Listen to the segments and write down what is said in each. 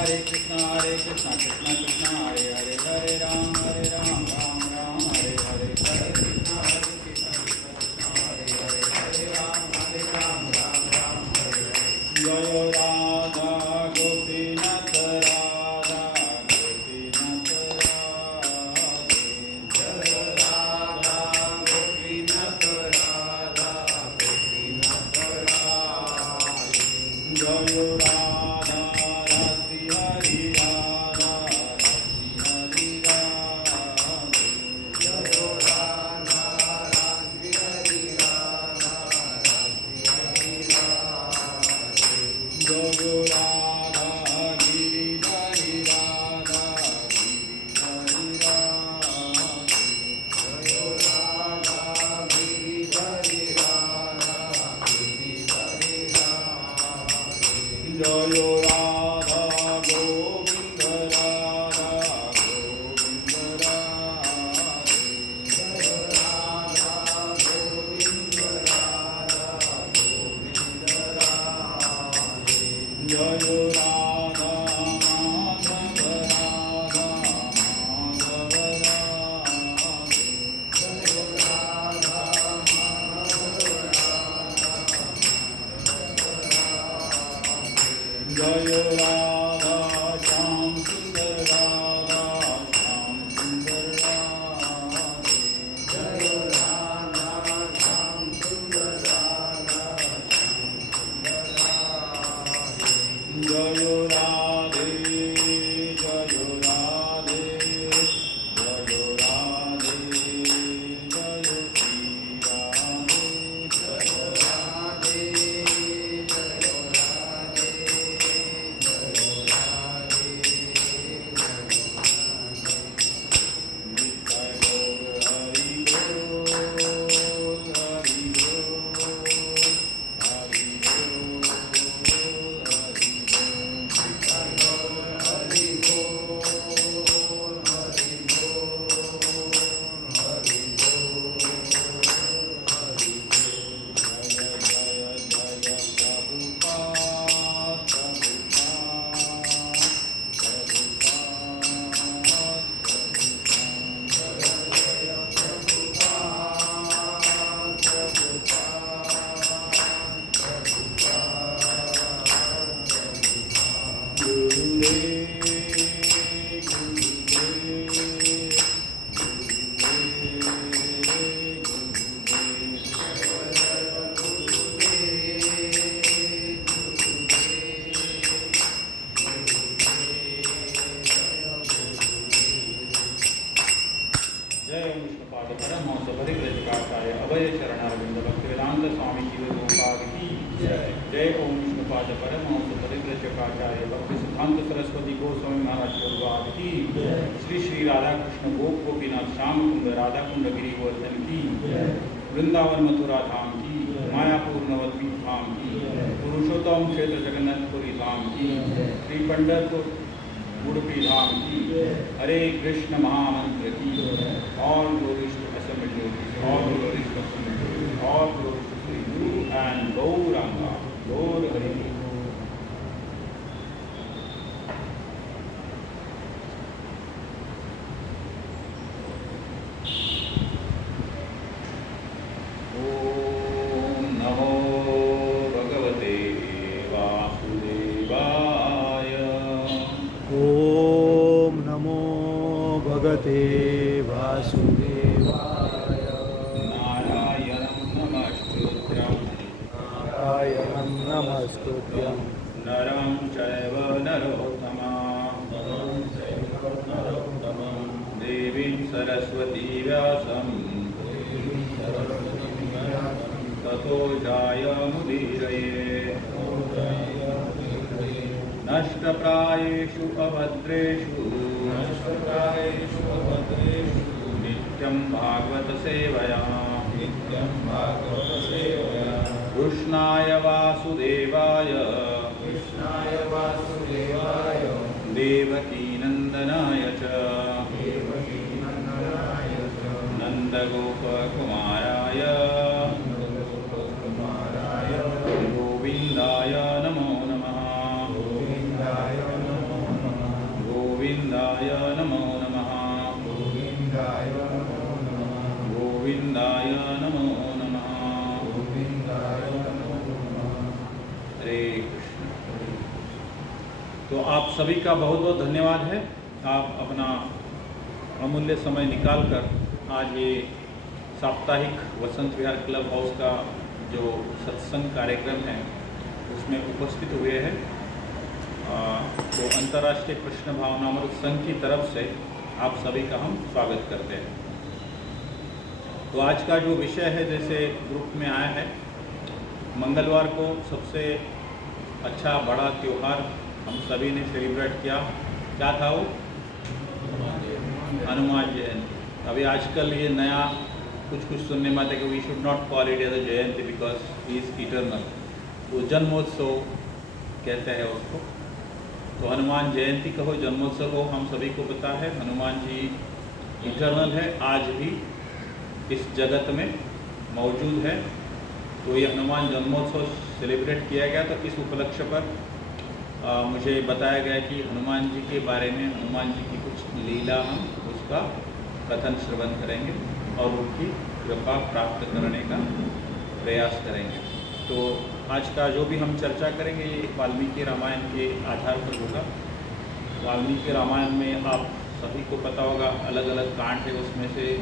Hare Krishna Krishna Krishna Hare Hare Hare Ram Ram Ram Hare Hare Hare Krishna Krishna Hare Hare Hare Ram Ram Ram Hare Hare Jaya Radha Gopinath Radha Gopinath Radhe Jaya Radha Gopinath Radha Gopinath Radhe Jaya Radha Radhi Hari Radha Radhi Hari Radhe Jaya Radha Radhi Hari Radha Radhi Hari Radhe Jaya Radha Giridhari Radha Giridhari Radhe Jaya Radha Giridhari Radha Giridhari Radhe Jaya Radha Govinda Radha Govinda Radhe Jaya Radha Govinda Radha Govinda Radhe Jaya Radha Madhava Radha Madhava Radhe Jaya Radha Madhava Radha Jaya Radha Shyam Sundar Radha Shyam Sundar Radhe Jaya Radha Shyam Sundar Radha Shyam Sundar Radhe Jaya Radhe Jaya Radhe Jaya Radhe Jaya Shri Radhe Jaya Radhe Jaya Radhe जय विष्णुपाद परमहंस परिव्रजकाचार्य अभय शरणारविंद भक्तिवेदांत स्वामी शिव गोपाल की जय ओम विष्णुपाद परमहंस परिव्रजकाचार्य भक्ति सिद्धांत सरस्वती गोस्वामी महाराज गोपाल की श्री श्री राधा कृष्ण गोप गोपीनाथ श्याम कुंड राधा कुंड गिरिवर्धन की वृंदावन मथुरा धाम की मायापुर नवद्वीप धाम की पुरुषोत्तम क्षेत्र जगन्नाथपुरी धाम की श्री पंढरपुर उडुपी धाम की हरे कृष्ण महामंत्र की all glories to assembled devotees, all glories to assembled devotees, all glories to Sri Guru and Gauranga, Gaur Hari. Om Namo Bhagavate Vasudevaya. Om Namo Bhagavate Vasudevaya. Narayanam Namaskrutyam Narayanam Namaskrutyam Naram Chaiva Narottamam Devim Saraswati Vyasam Tato Jayamudiraye Nashtaprayeshu Avadreshu Nityam Bhagavata Sevaya Krishnaya Vasudevaya Devaki Nandanaya Cha Nandagopa Kumaraya Govindaya Namo Namaha तो आप सभी का बहुत बहुत धन्यवाद है। आप अपना अमूल्य समय निकाल कर आज ये साप्ताहिक वसंत विहार क्लब हाउस का जो सत्संग कार्यक्रम है उसमें उपस्थित हुए हैं। तो अंतर्राष्ट्रीय कृष्ण भावनामृत संघ की तरफ से आप सभी का हम स्वागत करते हैं। तो आज का जो विषय है, जैसे ग्रुप में आया है, मंगलवार को सबसे अच्छा बड़ा त्यौहार हम सभी ने सेलिब्रेट किया। क्या था वो? हनुमान जयंती। अभी आजकल ये नया कुछ सुनने में आता है कि we should not call it as a Jayanti because he is eternal. तो जन्मोत्सव कहते हैं उसको। तो हनुमान जयंती कहो, जन्मोत्सव हो, हम सभी को पता है हनुमान जी इटर्नल है, आज भी इस जगत में मौजूद है। तो ये हनुमान जन्मोत्सव सेलिब्रेट किया गया। तो इस उपलक्ष्य पर मुझे बताया गया कि हनुमान जी के बारे में, हनुमान जी की कुछ लीला, हम उसका कथन श्रवण करेंगे और उनकी कृपा प्राप्त करने का प्रयास करेंगे। तो आज का जो भी हम चर्चा करेंगे ये वाल्मीकि रामायण के आधार पर होगा। वाल्मीकि रामायण में आप सभी को पता होगा अलग अलग कांड है, उसमें से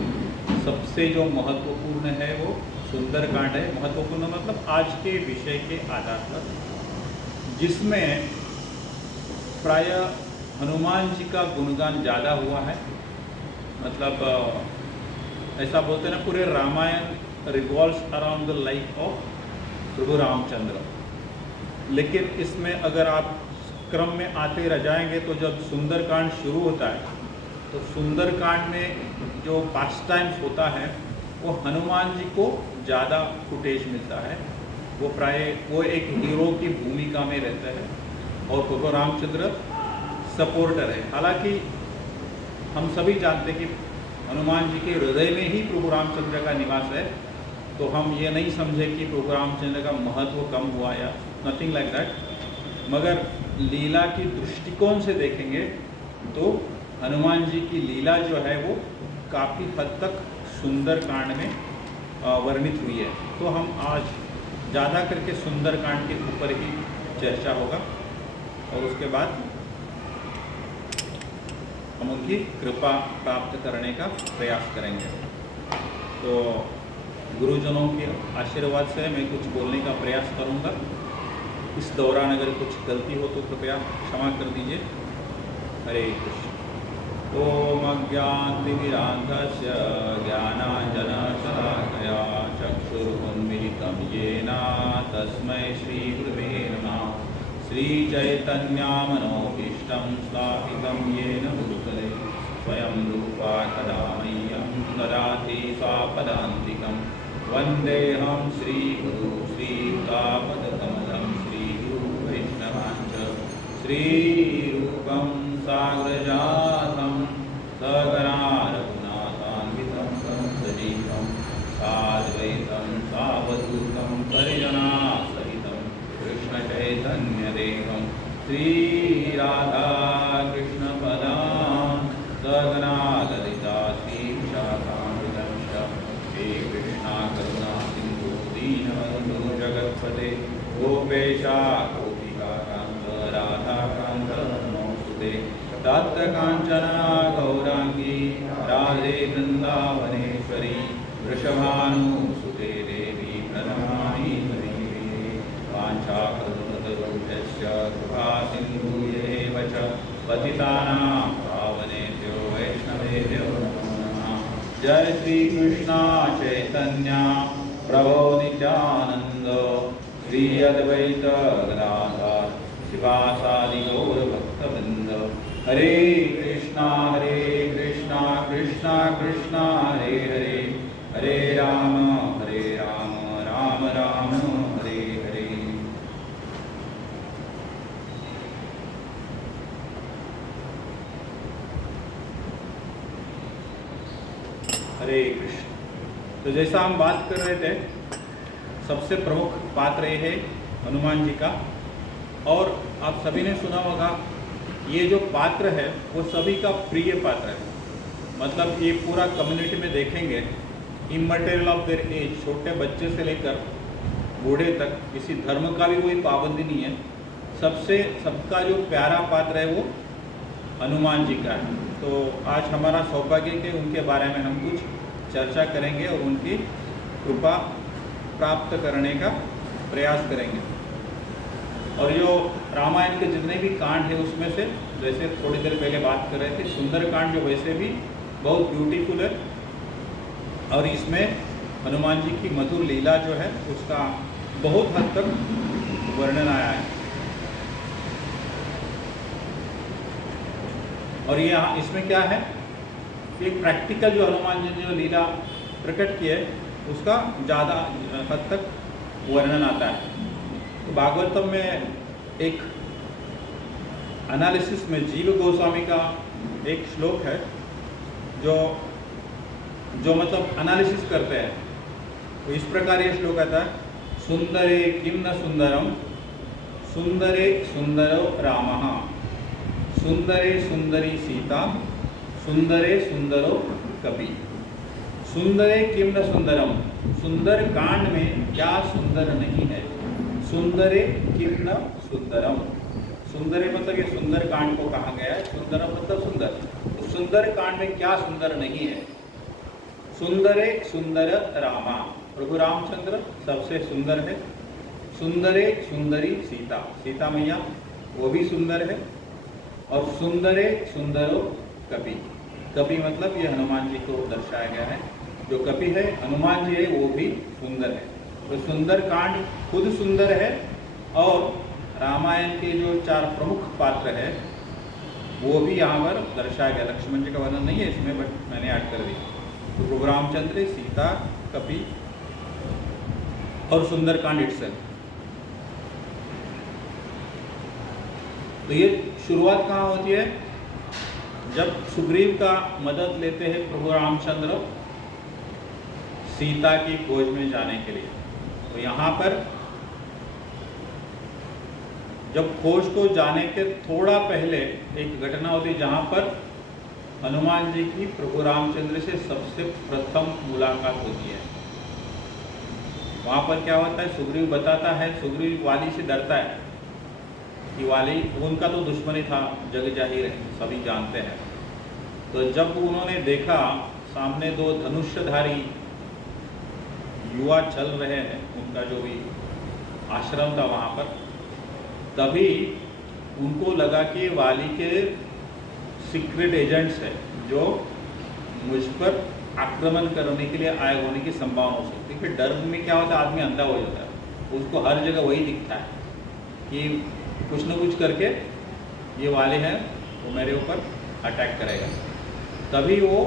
सबसे जो महत्वपूर्ण है वो सुंदर कांड है। महत्वपूर्ण मतलब आज के विषय के आधार पर, जिसमें प्राय हनुमान जी का गुणगान ज़्यादा हुआ है। मतलब ऐसा बोलते हैं ना, पूरे Ramayana revolves around the life of Prabhu Ramchandra. लेकिन इसमें अगर आप क्रम में आते रह जाएंगे तो जब सुंदरकांड शुरू होता है तो सुंदरकांड में जो पास टाइम्स होता है वो हनुमान जी को ज़्यादा फुटेज मिलता है। वो प्राय वो एक हीरो की भूमिका में रहते हैं और प्रभु रामचंद्र सपोर्टर है। हालांकि हम सभी जानते हैं कि हनुमान जी के हृदय में ही प्रभु रामचंद्र का निवास है। तो हम ये नहीं समझे कि प्रभु रामचंद्र का महत्व कम हुआ या नथिंग लाइक दैट। मगर लीला की दृष्टिकोण से देखेंगे तो हनुमान जी की लीला जो है वो काफ़ी हद तक सुंदर कांड में वर्णित हुई है। तो हम आज ज़्यादा करके सुंदर कांड के ऊपर ही चर्चा होगा और उसके बाद हम उनकी कृपा प्राप्त करने का प्रयास करेंगे। तो गुरुजनों के आशीर्वाद से मैं कुछ बोलने का प्रयास करूंगा। इस दौरान अगर कुछ गलती हो तो कृपया क्षमा कर दीजिए। हरे कृष्ण। ओम अज्ञानतिमिरान्धस्य ज्ञानाञ्जनशलाकया चक्षुरुन्मिलितं येन तस्मै श्रीगुरवे नमः। श्रीचैतन्यमनोभीष्टं स्थापितं येन भूतले स्वयं रूपा कदा मह्यं ददाति स्वापदान्तिकं। वन्देऽहं श्रीगुरु श्रीयुतापदकमलं श्रीगुरुवैष्णवाञ्च श्रीरूपं साग्रजातं सगना रघुनाथान्वितं सजीवं साद्वैतं सावधूतं परिजनासहितं कृष्णचैतन्यदेवं श्रीराधाकृष्णपदां सगना ललिता श्रीविशाखान्वितंश्च हे कृष्णा करुणा सिन्धु दीनबन्धु जगत्पते गोपेशा गोपिकान्त राधाकान्त नमोऽस्तुते। तप्त काञ्चना गौराङ्गी राधे वृन्दावनेश्वरी वृषभानुसुते देवी प्रणमामि हरिप्रिये। वाञ्छाकल्पतरुभ्यश्च कृपासिन्धुभ्येव च पतितानां पावनेभ्यो वैष्णवेभ्यो नमो नमः। जय श्री कृष्ण चैतन्य प्रभो नित्यानंद श्री अद्वैत गदाधर शिवासादि गौर भक्तवृंद। हरे कृष्णा कृष्णा कृष्णा हरे हरे, हरे राम राम राम हरे हरे। हरे कृष्ण। तो जैसा हम बात कर रहे थे, सबसे प्रमुख पात्र ये है हनुमान जी का। और आप सभी ने सुना होगा ये जो पात्र है वो सभी का प्रिय पात्र है। मतलब ये पूरा कम्युनिटी में देखेंगे, इमटेरियल ऑफ देयर एज, छोटे बच्चे से लेकर बूढ़े तक, किसी धर्म का भी कोई पाबंदी नहीं है। सबका जो प्यारा पात्र है वो हनुमान जी का है। तो आज हमारा सौभाग्य के उनके बारे में हम कुछ चर्चा करेंगे और उनकी कृपा प्राप्त करने का प्रयास करेंगे। और जो रामायण के जितने भी कांड है उसमें से जैसे थोड़ी देर पहले बात कर रहे थे, सुंदर कांड जो वैसे भी बहुत ब्यूटीफुल है और इसमें हनुमान जी की मधुर लीला जो है उसका बहुत हद तक वर्णन आया है। और ये यहाँ इसमें क्या है कि प्रैक्टिकल जो हनुमान जी ने जो लीला प्रकट की है उसका ज़्यादा हद तक वर्णन आता है। तो भागवतम में एक एनालिसिस में जीव गोस्वामी का एक श्लोक है जो मतलब एनालिसिस करते हैं। तो इस प्रकार ये श्लोक आता है, सुंदरे किम न सुंदरम सुंदरे सुंदरो रामः सुंदरे सुंदरी सीता सुंदरे सुंदरो कपि। सुंदरे किम न सुंदरम, सुंदर कांड में क्या सुंदर नहीं है। सुंदरे किम न सुंदरम, सुंदरे मतलब ये सुंदर कांड को कहा गया है, सुंदरम मतलब सुंदर। तो सुंदर कांड में क्या सुंदर नहीं है। सुंदरे सुंदर रामा, प्रभु रामचंद्र सबसे सुंदर है। सुंदरे सुंदरी सीता, सीता मैया वो भी सुंदर है। और सुंदरे सुंदरो कपि, कपि मतलब ये हनुमान जी को दर्शाया गया है। जो कपि है हनुमान जी है वो भी सुंदर है। तो सुंदर कांड खुद सुंदर है और रामायण के जो 4 प्रमुख पात्र है वो भी यहाँ पर दर्शाया गया। लक्ष्मण जी का वर्णन नहीं है इसमें बट मैंने ऐड कर दिया। तो प्रभु रामचंद्र, सीता, कपि और सुंदर कांड इटसेल्फ। तो ये शुरुआत कहाँ होती है, जब सुग्रीव का मदद लेते हैं प्रभु रामचंद्र सीता की खोज में जाने के लिए। तो यहाँ पर जब खोज को जाने के थोड़ा पहले एक घटना होती है जहाँ पर हनुमान जी की प्रभु रामचंद्र से सबसे प्रथम मुलाकात होती है। वहाँ पर क्या होता है, सुग्रीव बताता है, सुग्रीव वाली से डरता है कि वाली उनका तो दुश्मनी था, जग जाहिर है, सभी जानते हैं। तो जब उन्होंने देखा सामने 2 धनुष्यधारी युवा चल रहे हैं, उनका जो भी आश्रम था वहाँ पर, तभी उनको लगा कि वाली के सीक्रेट एजेंट्स हैं जो मुझ पर आक्रमण करने के लिए आए होने की संभावना हो सकती है। फिर डर में क्या होता है, आदमी अंधा हो जाता है, उसको हर जगह वही दिखता है कि कुछ न कुछ करके ये वाले हैं वो मेरे ऊपर अटैक करेगा। तभी वो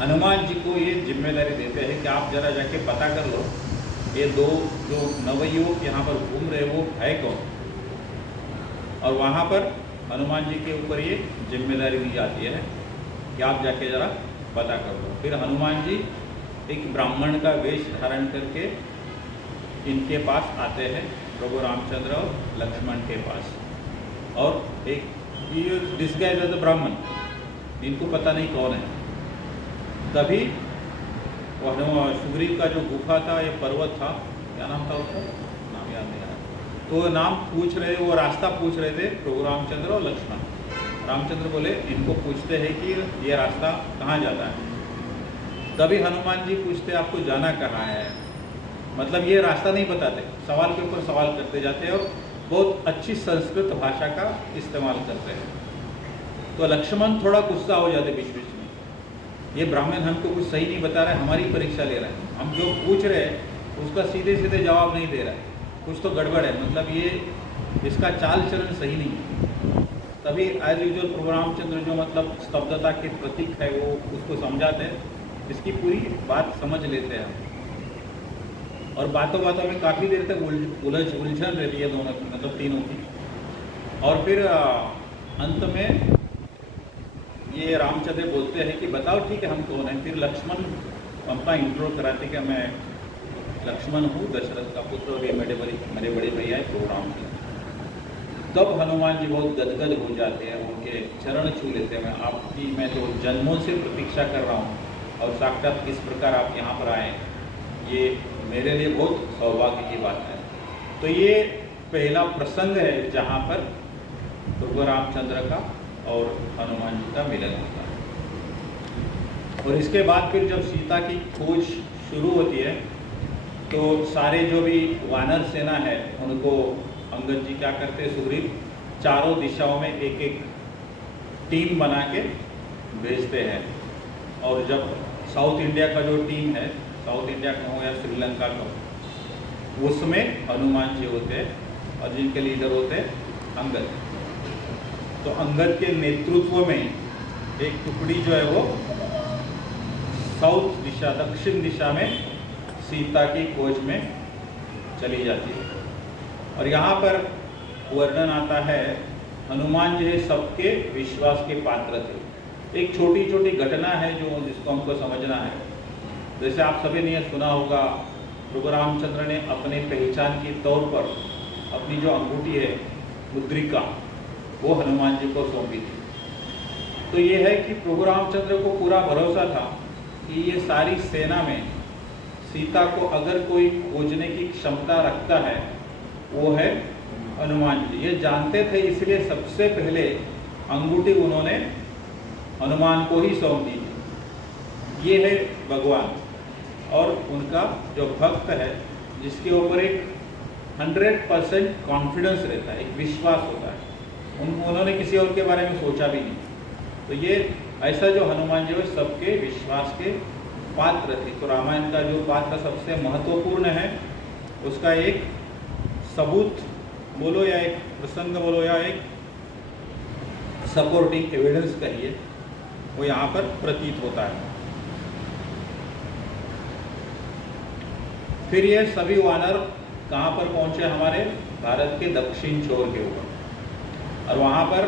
हनुमान जी को ये जिम्मेदारी देते हैं कि आप जरा जाके पता कर लो ये 2 जो नवयुवक यहाँ पर घूम रहे वो है कौन। और वहाँ पर हनुमान जी के ऊपर ये जिम्मेदारी दी जाती है कि आप जाके ज़रा पता कर लो। फिर हनुमान जी एक ब्राह्मण का वेश धारण करके इनके पास आते हैं, प्रभु रामचंद्र और लक्ष्मण के पास। और एक डिस्गाइज एज अ ब्राह्मण, इनको पता नहीं कौन है। तभी वह सुग्रीव का जो गुफा था, ये पर्वत था, क्या नाम था उसका, नाम याद नहीं आ रहा। तो नाम पूछ रहे, वो रास्ता पूछ रहे थे प्रभु रामचंद्र और लक्ष्मण। रामचंद्र बोले इनको पूछते हैं कि ये रास्ता कहाँ जाता है। तभी हनुमान जी पूछते आपको जाना कहाँ है, मतलब ये रास्ता नहीं बताते, सवाल के ऊपर सवाल करते जाते हैं और बहुत अच्छी संस्कृत भाषा का इस्तेमाल करते हैं। तो लक्ष्मण थोड़ा गुस्सा हो जाते बीच बीच में, ये ब्राह्मण हमको कुछ सही नहीं बता रहा है, हमारी परीक्षा ले रहा है, हम जो पूछ रहे हैं उसका सीधे सीधे जवाब नहीं दे रहा है, कुछ तो गड़बड़ है, मतलब ये इसका चाल चलन सही नहीं है। तभी एज यूजुअल प्रभु रामचंद्र जो मतलब स्तब्धता के प्रतीक है वो उसको समझाते हैं, इसकी पूरी बात समझ लेते हैं। और बातों बातों में काफ़ी देर तक उलझन रहती है दोनों की, मतलब तीनों की। और फिर अंत में ये रामचंद्र बोलते हैं कि बताओ ठीक है हम कौन हैं। फिर लक्ष्मण अपना इंट्रो कराते कि मैं लक्ष्मण हूँ, दशरथ का पुत्र, और ये मेरे बड़े भैया है प्रभु रामचंद्र। तब हनुमान जी बहुत गदगद हो जाते हैं, उनके चरण छू लेते हैं। मैं तो जन्मों से प्रतीक्षा कर रहा हूँ और साक्षात किस प्रकार आप यहाँ पर आए, ये मेरे लिए बहुत सौभाग्य की बात है। तो ये पहला प्रसंग है जहाँ पर प्रभु रामचंद्र का और हनुमान जी का मिलन होता है। और इसके बाद फिर जब सीता की खोज शुरू होती है तो सारे जो भी वानर सेना है उनको अंगद जी क्या करते हैं, सुग्रीव चारों दिशाओं में एक एक टीम बना के भेजते हैं। और जब साउथ इंडिया का जो टीम है, साउथ इंडिया का हो या श्रीलंका का हो, उसमें हनुमान जी होते हैं और जिनके लीडर होते हैं अंगद। तो अंगद के नेतृत्व में एक टुकड़ी जो है वो साउथ दिशा, दक्षिण दिशा में सीता की खोज में चली जाती है। और यहाँ पर वर्णन आता है हनुमान जी सबके विश्वास के पात्र थे। एक छोटी छोटी घटना है जो जिसको हमको समझना है। जैसे आप सभी ने सुना होगा, प्रभु रामचंद्र ने अपने पहचान के तौर पर अपनी जो अंगूठी है मुद्रिका वो हनुमान जी को सौंपी थी। तो ये है कि प्रभु रामचंद्र को पूरा भरोसा था कि ये सारी सेना में सीता को अगर कोई खोजने की क्षमता रखता है वो है हनुमान जी। ये जानते थे, इसलिए सबसे पहले अंगूठी उन्होंने हनुमान को ही सौंप दी थी। ये है भगवान और उनका जो भक्त है जिसके ऊपर एक 100% कॉन्फिडेंस रहता है, एक विश्वास होता है। उन्होंने किसी और के बारे में सोचा भी नहीं। तो ये ऐसा जो हनुमान जी सबके विश्वास के पात्र थे। तो रामायण का जो पात्र सबसे महत्वपूर्ण है उसका एक सबूत बोलो या एक प्रसंग बोलो या एक सपोर्टिंग एविडेंस कहिए, वो यहाँ पर प्रतीत होता है। फिर ये सभी वानर कहाँ पर पहुँचे, हमारे भारत के दक्षिण छोर के ऊपर। और वहाँ पर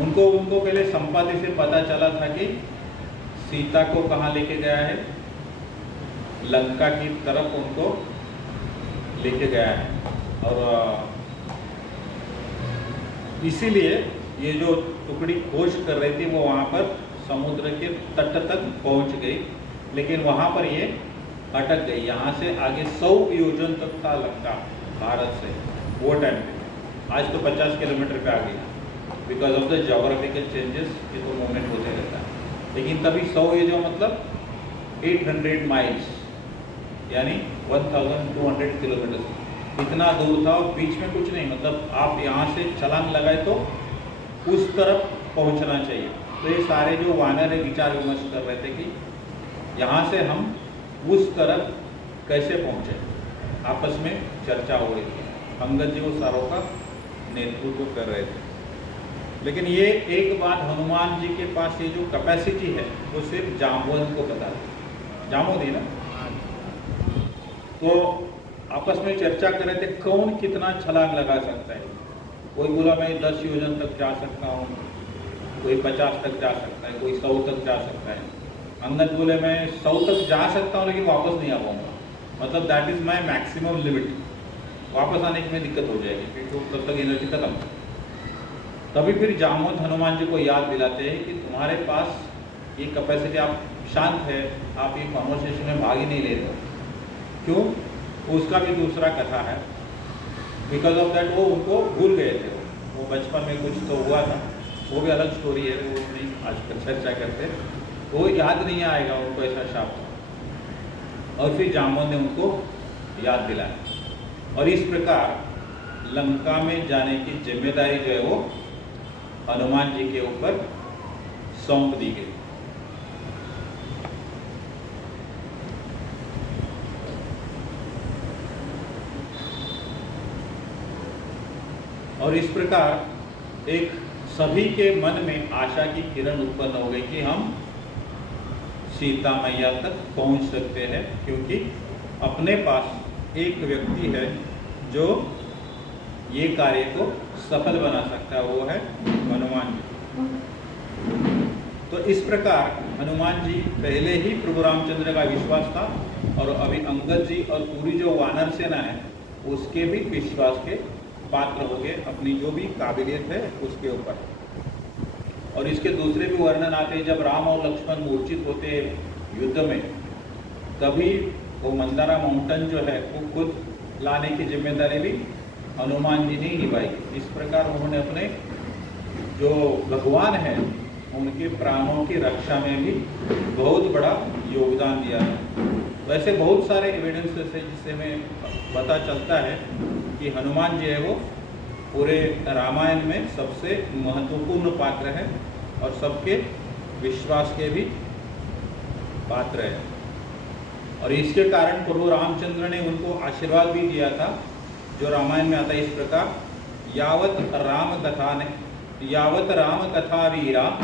उनको पहले संपाति से पता चला था कि सीता को कहाँ लेके गया है, लंका की तरफ उनको लेके गया है। और इसीलिए ये जो टुकड़ी खोज कर रही थी वो वहाँ पर समुद्र के तट तक पहुँच गई, लेकिन वहाँ पर ये अटक गई। यहाँ से आगे 100 योजन तक था लंका भारत से वो टाइम पे। आज तो 50 किलोमीटर पे आ गई because of the geographical changes, ये तो मूवमेंट होते रहता है। लेकिन तभी 100 ये जो मतलब 800 माइल्स यानी 1200 किलोमीटर इतना दूर था और बीच में कुछ नहीं, मतलब आप यहाँ से छलांग लगाए तो उस तरफ पहुँचना चाहिए। तो ये सारे जो वानर है विचार विमर्श कर रहे थे कि यहाँ से हम उस तरफ कैसे पहुँचे, आपस में चर्चा हो रही थी। अंगद जी वो सारों का नेतृत्व कर रहे थे। लेकिन ये एक बात हनुमान जी के पास ये जो कैपेसिटी है वो सिर्फ जाम्बवंत को पता है। जामो थी ना, तो आपस में चर्चा कर रहे थे कौन कितना छलांग लगा सकता है। कोई बोला मैं 10 योजन तक जा सकता हूँ, कोई 50 तक जा सकता है, कोई 100 तक जा सकता है। अंगद बोले मैं 100 तक जा सकता हूँ लेकिन वापस नहीं आ पाऊँगा, मतलब that is my maximum limit. वापस आने की में दिक्कत हो जाएगी क्योंकि तब तक एनर्जी खत्म। तभी फिर जामवंत हनुमान जी को याद दिलाते हैं कि तुम्हारे पास ये कैपेसिटी, आप शांत है, आप ये कॉन्वर्सेशन में भाग ही नहीं ले रहे हो। क्यों? उसका भी दूसरा कथा है। बिकॉज ऑफ दैट वो उनको भूल गए थे। वो बचपन में कुछ तो हुआ था, वो भी अलग स्टोरी है, वो नहीं आज कल चर्चा करते। वो याद नहीं आएगा उनको ऐसा शाप। और फिर जामवंत ने उनको याद दिलाया और इस प्रकार लंका में जाने की जिम्मेदारी जो है वो हनुमान जी के ऊपर सौंप दी गई। और इस प्रकार एक सभी के मन में आशा की किरण उत्पन्न हो गई कि हम सीता मैया तक पहुंच सकते हैं, क्योंकि अपने पास एक व्यक्ति है जो ये कार्य को सफल बना सकता है, वो है हनुमान जी। तो इस प्रकार हनुमान जी पहले ही प्रभु रामचंद्र का विश्वास था और अभी अंगद जी और पूरी जो वानर सेना है उसके भी विश्वास के पात्र हो गए, अपनी जो भी काबिलियत है उसके ऊपर। और इसके दूसरे भी वर्णन आते हैं, जब राम और लक्ष्मण मूर्छित होते युद्ध में, तभी वो मंदारा माउंटेन जो है वो खुद लाने की जिम्मेदारी भी हनुमान जी ने निभाई। इस प्रकार उन्होंने अपने जो भगवान है उनके प्राणों की रक्षा में भी बहुत बड़ा योगदान दिया है। वैसे बहुत सारे एविडेंसेस है जिससे हमें पता चलता है कि हनुमान जी है वो पूरे रामायण में सबसे महत्वपूर्ण पात्र है और सबके विश्वास के भी पात्र है। और इसके कारण प्रभु रामचंद्र ने उनको आशीर्वाद भी दिया था, जो रामायण में आता है इस प्रकार, यावत राम कथा वीरा,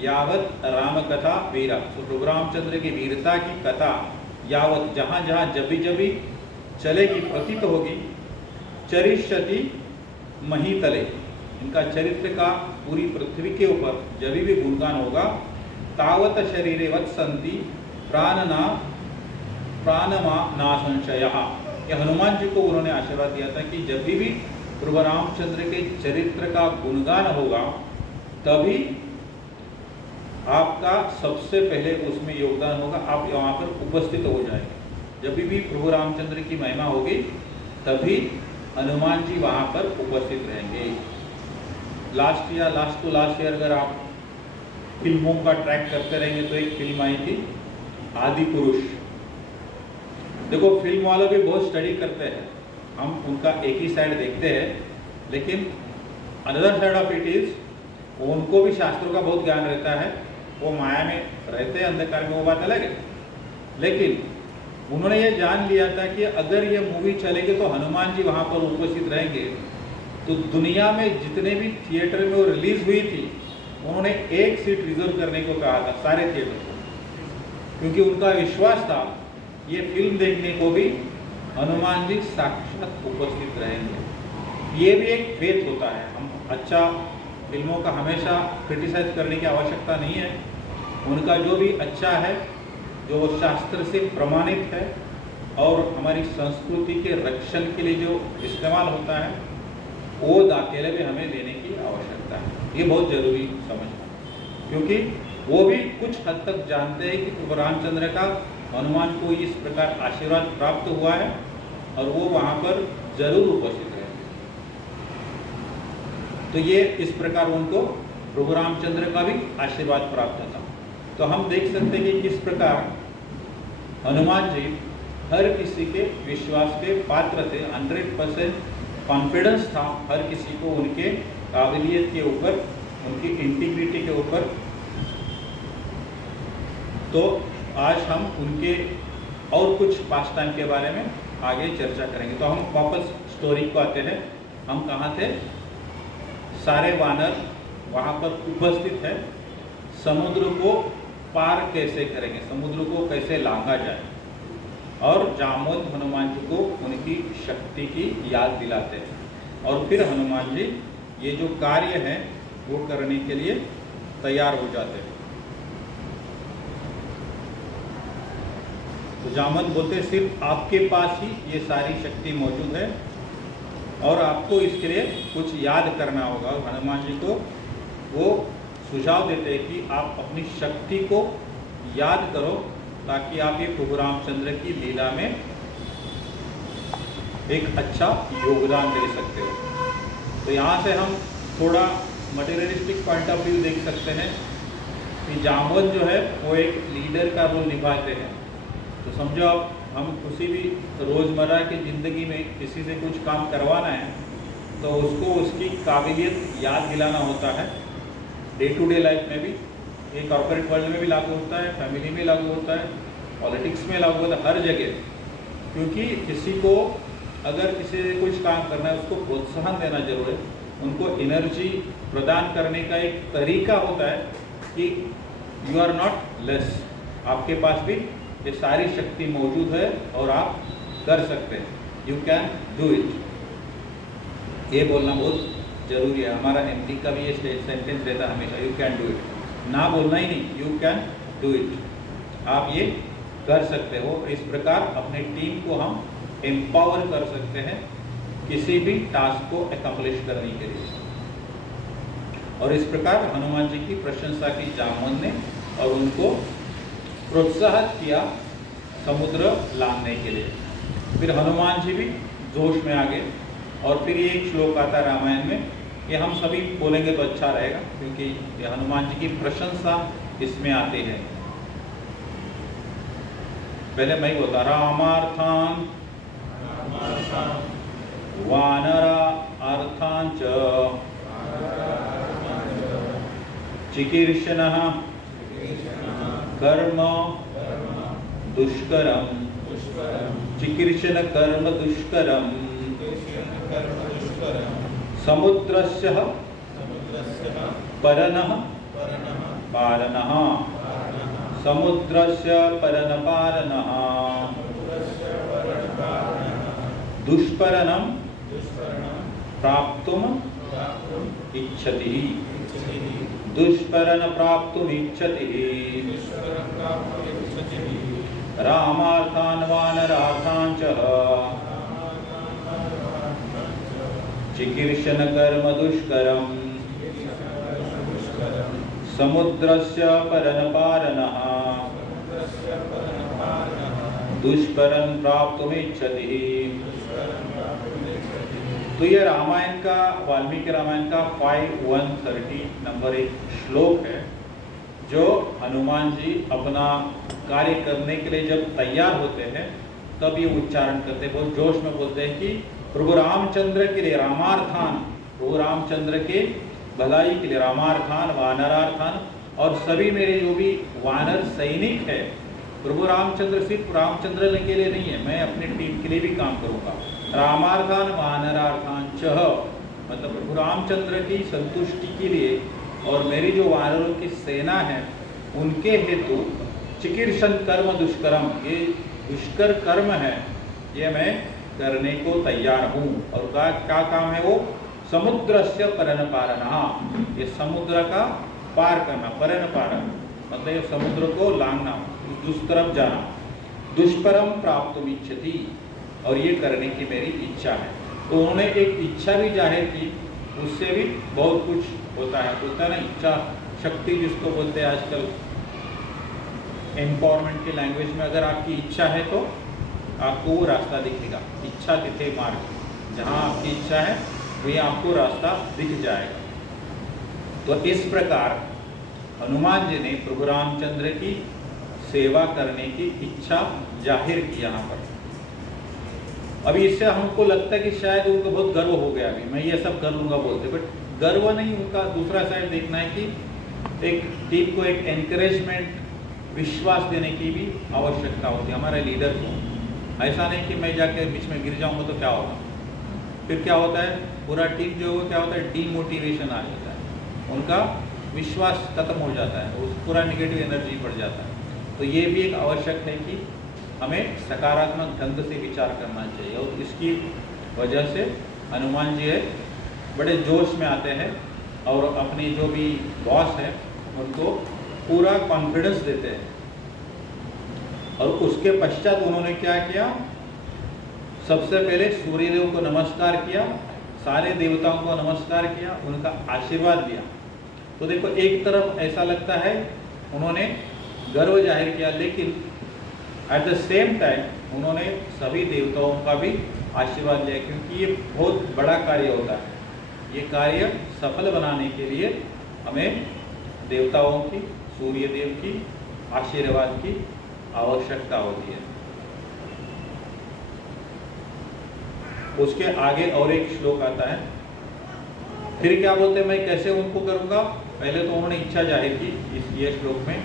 यावत राम कथा वीरा। तो प्रभु रामचंद्र की वीरता की कथा यावत जहाँ जहाँ जब भी चलेगी, प्रतीत होगी, चरिष्यति महीतले, इनका चरित्र का पूरी पृथ्वी के ऊपर जब भी गुणगान होगा, तावत शरीरे वत्संति प्राणमा ना संशयः। ये हनुमान जी को उन्होंने आशीर्वाद दिया था कि जब भी प्रभु रामचंद्र के चरित्र का गुणगान होगा तभी आपका सबसे पहले उसमें योगदान होगा, आप वहाँ पर उपस्थित हो जाएंगे। जब भी प्रभु रामचंद्र की महिमा होगी तभी हनुमान जी वहाँ पर उपस्थित रहेंगे। लास्ट ईयर अगर आप फिल्मों का ट्रैक करते रहेंगे तो एक फिल्म आई थी आदि पुरुष। देखो फिल्म वालों भी बहुत स्टडी करते हैं, हम उनका एक ही साइड देखते हैं, लेकिन another side of it is उनको भी शास्त्रों का बहुत ज्ञान रहता है। वो माया में रहते हैं, अंधकार में, वो बात अलग है। लेकिन उन्होंने ये जान लिया था कि अगर ये मूवी चलेगी तो हनुमान जी वहाँ पर उपस्थित रहेंगे। तो दुनिया में जितने भी थिएटर में वो रिलीज हुई थी उन्होंने एक सीट रिजर्व करने को कहा था सारे थिएटर को, क्योंकि उनका विश्वास था ये फिल्म देखने को भी हनुमान जी साक्षात उपस्थित रहेंगे। ये भी एक फेथ होता है। हम अच्छा फिल्मों का हमेशा क्रिटिसाइज करने की आवश्यकता नहीं है। उनका जो भी अच्छा है, जो शास्त्र से प्रमाणित है और हमारी संस्कृति के रक्षण के लिए जो इस्तेमाल होता है, वो दाखिले भी हमें देने की आवश्यकता है। ये बहुत जरूरी समझना, क्योंकि वो भी कुछ हद तक जानते हैं कि प्रभु रामचंद्र का हनुमान को इस प्रकार आशीर्वाद प्राप्त हुआ है और वो वहाँ पर जरूर उपस्थित रहेंगे। तो ये इस प्रकार उनको प्रभु रामचंद्र का भी आशीर्वाद प्राप्त था। तो हम देख सकते हैं कि किस प्रकार हनुमान जी हर किसी के विश्वास के पात्र थे। 100% कॉन्फिडेंस था हर किसी को उनके काबिलियत के ऊपर, उनकी इंटीग्रिटी के ऊपर। तो आज हम उनके और कुछ पास टाइम के बारे में आगे चर्चा करेंगे। तो हम वापस स्टोरी को आते हैं। हम कहाँ थे? सारे वानर वहाँ पर उपस्थित है। समुद्र को पार कैसे करेंगे, समुद्र को कैसे लांघा जाए, और जामवंत हनुमान जी को उनकी शक्ति की याद दिलाते हैं। और फिर हनुमान जी ये जो कार्य है वो करने के लिए तैयार हो जाते हैं। तो जामवंत बोलते सिर्फ आपके पास ही ये सारी शक्ति मौजूद है और आपको इसके लिए कुछ याद करना होगा। और हनुमान जी को वो सुझाव देते हैं कि आप अपनी शक्ति को याद करो ताकि आप ये प्रभु रामचंद्र की लीला में एक अच्छा योगदान दे सकते हो। तो यहाँ से हम थोड़ा मटेरियलिस्टिक पॉइंट ऑफ व्यू देख सकते हैं कि जामवंत जो है वो एक लीडर का रोल निभाते हैं। तो समझो आप, हम किसी भी रोज़मर्रा की ज़िंदगी में किसी से कुछ काम करवाना है तो उसको उसकी काबिलियत याद दिलाना होता है। डे टू डे लाइफ में भी, ये कॉर्पोरेट वर्ल्ड में भी लागू होता है, फैमिली में लागू होता है, पॉलिटिक्स में लागू होता है, हर जगह। क्योंकि किसी को अगर किसी से कुछ काम करना है उसको प्रोत्साहन देना जरूर है, उनको एनर्जी प्रदान करने का एक तरीका होता है कि यू आर नॉट लेस, आपके पास भी ये सारी शक्ति मौजूद है और आप कर सकते हैं, यू कैन डू इट। ये बोलना बहुत जरूरी है। हमारा एमडी का भी ये सेंटेंस रहता है हमेशा, यू कैन डू इट। ना बोलना ही नहीं, यू कैन डू इट, आप ये कर सकते हो। इस प्रकार अपने टीम को हम एम्पावर कर सकते हैं किसी भी टास्क को एकम्प्लिश करने के लिए। और इस प्रकार हनुमान जी की प्रशंसा की जामवंत ने और उनको प्रोत्साहित किया समुद्र लांघने के लिए। फिर हनुमान जी भी जोश में आ गए और फिर ये एक श्लोक आता है रामायण में, ये हम सभी बोलेंगे तो अच्छा रहेगा क्योंकि ये हनुमान जी की प्रशंसा इसमें आती है। पहले मैं ही बोलता, रामार्थान वानरा अर्थान च चिकीर्षणः कर्म दुष्करम, चिकीर्षण कर्म दुष्करम, समुद्रस्य परनः पारनः, समुद्रस्य परनपारनः, दुष्परनं प्राप्तुम इच्छति, दुष्परन प्राप्तुम इच्छति, रामार्थान वानरार्थान च चिकीर्षण कर्म दुष्करम, समुद्रस्य परनपारनः, दुष्परन प्राप्तुम इच्छति। तो ये रामायण का, वाल्मीकि रामायण का 5130 नंबर एक श्लोक है, जो हनुमान जी अपना कार्य करने के लिए जब तैयार होते हैं तब ये उच्चारण करते हैं, बहुत जोश में बोलते हैं कि प्रभु रामचंद्र के लिए रामार्थान, प्रभु रामचंद्र के भलाई के लिए रामार्थान वानरार्थान, और सभी मेरे जो भी वानर सैनिक है, प्रभु रामचंद्र सिर्फ रामचंद्र के लिए नहीं है, मैं अपनी टीम के लिए भी काम करूंगा। रामार्थान वानरार्थान च, मतलब प्रभु रामचंद्र की संतुष्टि के लिए और मेरी जो वानरों की सेना है उनके हेतु चिकीर्षण कर्म दुष्कर्म, ये दुष्कर कर्म है, ये मैं करने को तैयार हूँ। और क्या काम है वो? समुद्रस्य परन पारना, ये समुद्र का पार करना, परन पारन मतलब ये समुद्र को लांघना, उस तरफ जाना। दुष्परम प्राप्तुम इच्छति, और ये करने की मेरी इच्छा है। तो उन्होंने एक इच्छा भी जाहिर की, उससे भी बहुत कुछ होता है, बोलता है ना इच्छा शक्ति जिसको बोलते हैं आजकल एम्पावरमेंट की लैंग्वेज में। अगर आपकी इच्छा है तो आपको वो रास्ता दिखेगा, इच्छा तिथे मार्ग, जहाँ आपकी इच्छा है वही आपको रास्ता दिख जाएगा। तो इस प्रकार हनुमान जी ने प्रभु रामचंद्र की सेवा करने की इच्छा जाहिर की यहाँ पर। अभी इससे हमको लगता है कि शायद उनको बहुत गर्व हो गया, अभी मैं ये सब कर लूँगा बोलते, बट गर्व नहीं, उनका दूसरा साइड देखना है कि एक टीम को एक एनकरेजमेंट, विश्वास देने की भी आवश्यकता होती है हमारे लीडर को। ऐसा नहीं कि मैं जाके बीच में गिर जाऊंगा तो क्या होगा, फिर क्या होता है पूरा टीम जो है क्या होता है, डीमोटिवेशन आ जाता है, उनका विश्वास खत्म हो जाता है, उस पूरा निगेटिव एनर्जी बढ़ जाता है। तो ये भी एक आवश्यक है कि हमें सकारात्मक ढंग से विचार करना चाहिए, और इसकी वजह से हनुमान जी है बड़े जोश में आते हैं और अपनी जो भी बॉस है उनको पूरा कॉन्फिडेंस देते हैं। और उसके पश्चात उन्होंने क्या किया, सबसे पहले सूर्यदेव को नमस्कार किया, सारे देवताओं को नमस्कार किया, उनका आशीर्वाद दिया। तो देखो एक तरफ ऐसा लगता है उन्होंने गर्व जाहिर किया, लेकिन एट द सेम टाइम उन्होंने सभी देवताओं का भी आशीर्वाद लिया, क्योंकि ये बहुत बड़ा कार्य होता है। ये कार्य सफल बनाने के लिए हमें देवताओं की, सूर्यदेव की आशीर्वाद की आवश्यकता होती है। उसके आगे और एक श्लोक आता है, फिर क्या बोलते हैं, मैं कैसे उनको करूँगा। पहले तो उन्होंने इच्छा जाहिर की इस ये श्लोक में,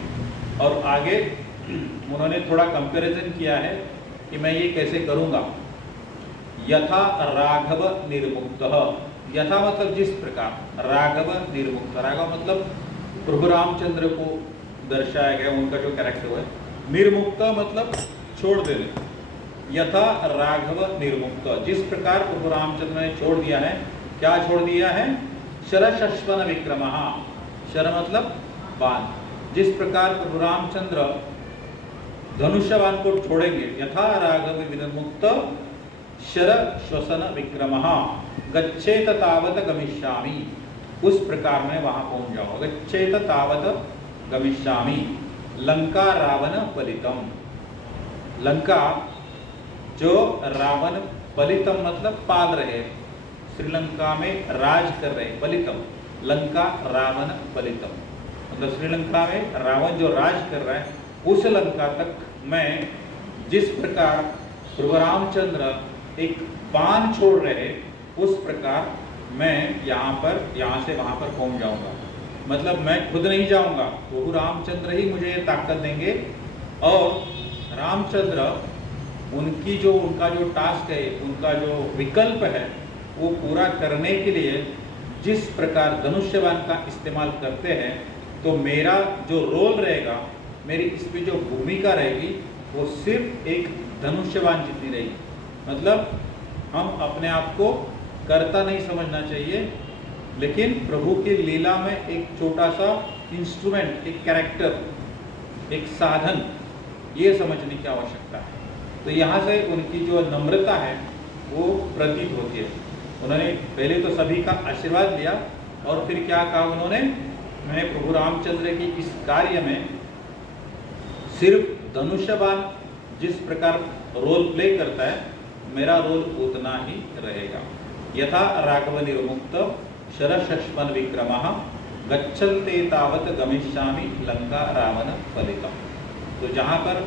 और आगे उन्होंने थोड़ा कंपैरिजन किया है कि मैं ये कैसे करूँगा। यथा राघव निर्मुक्त, यथा मतलब जिस प्रकार, राघव निर्मुक्त, राघव मतलब प्रभु रामचंद्र को दर्शाया गया, उनका जो कैरेक्टर है। निर्मुक्त मतलब छोड़ देने, यथा राघव निर्मुक्त, जिस प्रकार प्रभु रामचंद्र ने छोड़ दिया है। क्या छोड़ दिया है? शरशस्वन विक्रमः, शर मतलब बाण, जिस प्रकार प्रभु रामचंद्र धनुष्य बाण को छोड़ेंगे, यथा राघव विनिर्मुक्त शर श्वसन विक्रमः गच्छेत तावत गमिष्यामि, उस प्रकार मैं वहां पहुंच जाऊंगा। गच्छेत तावत गमिष्यामि, लंका रावण पलितम, लंका जो रावण पलितम मतलब पाल रहे, श्रीलंका में राज कर रहे, पलितम, लंका रावण पलितम, मतलब श्रीलंका में रावण जो राज कर रहा है उस लंका तक मैं जिस प्रकार प्रभु रामचंद्र एक बाण छोड़ रहे उस प्रकार मैं यहाँ से वहाँ पर पहुँच जाऊँगा। मतलब मैं खुद नहीं जाऊँगा, प्रभु रामचंद्र ही मुझे ताकत देंगे। और रामचंद्र उनका जो टास्क है, उनका जो विकल्प है वो पूरा करने के लिए जिस प्रकार धनुष्यबाण का इस्तेमाल करते हैं, तो मेरा जो रोल रहेगा, मेरी इसमें जो भूमिका रहेगी वो सिर्फ एक धनुष्यबाण जितनी रहेगी। मतलब हम अपने आप को कर्ता नहीं समझना चाहिए, लेकिन प्रभु की लीला में एक छोटा सा इंस्ट्रूमेंट, एक कैरेक्टर, एक साधन, ये समझने की आवश्यकता है। तो यहाँ से उनकी जो नम्रता है वो प्रतीत होती है। उन्होंने पहले तो सभी का आशीर्वाद लिया और फिर क्या कहा उन्होंने, मैं प्रभु रामचंद्र की इस कार्य में सिर्फ धनुष्यबाण जिस प्रकार रोल प्ले करता है, मेरा रोल उतना ही रहेगा। यथा राघव निर्मुक्त शरशश्मन विक्रमः गच्छन्ते तावत गमिष्यामि लंका रावण फलितम्। तो जहाँ पर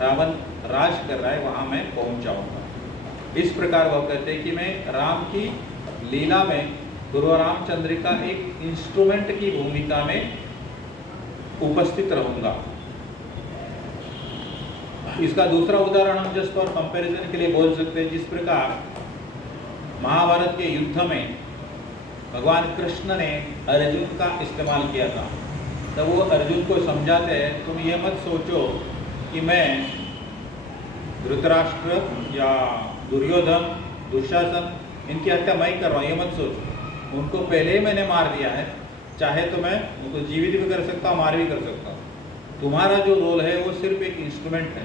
रावण राज कर रहा है वहाँ मैं पहुँच जाऊँगा। इस प्रकार वह कहते हैं कि मैं राम की लीला में गुरु रामचंद्र का एक इंस्ट्रूमेंट की भूमिका में उपस्थित रहूँगा। इसका दूसरा उदाहरण हम जस्ट फॉर कंपैरिजन के लिए बोल सकते हैं, जिस प्रकार महाभारत के युद्ध में भगवान कृष्ण ने अर्जुन का इस्तेमाल किया था। तब वो अर्जुन को समझाते हैं, तुम ये मत सोचो कि मैं धृतराष्ट्र या दुर्योधन, दुशासन, इनकी हत्या मैं कर रहा हूँ, ये मत सोचो। उनको पहले ही मैंने मार दिया है, चाहे तो मैं उनको जीवित भी कर सकता हूँ, मार भी कर सकता हूँ। तुम्हारा जो रोल है वो सिर्फ एक इंस्ट्रूमेंट है।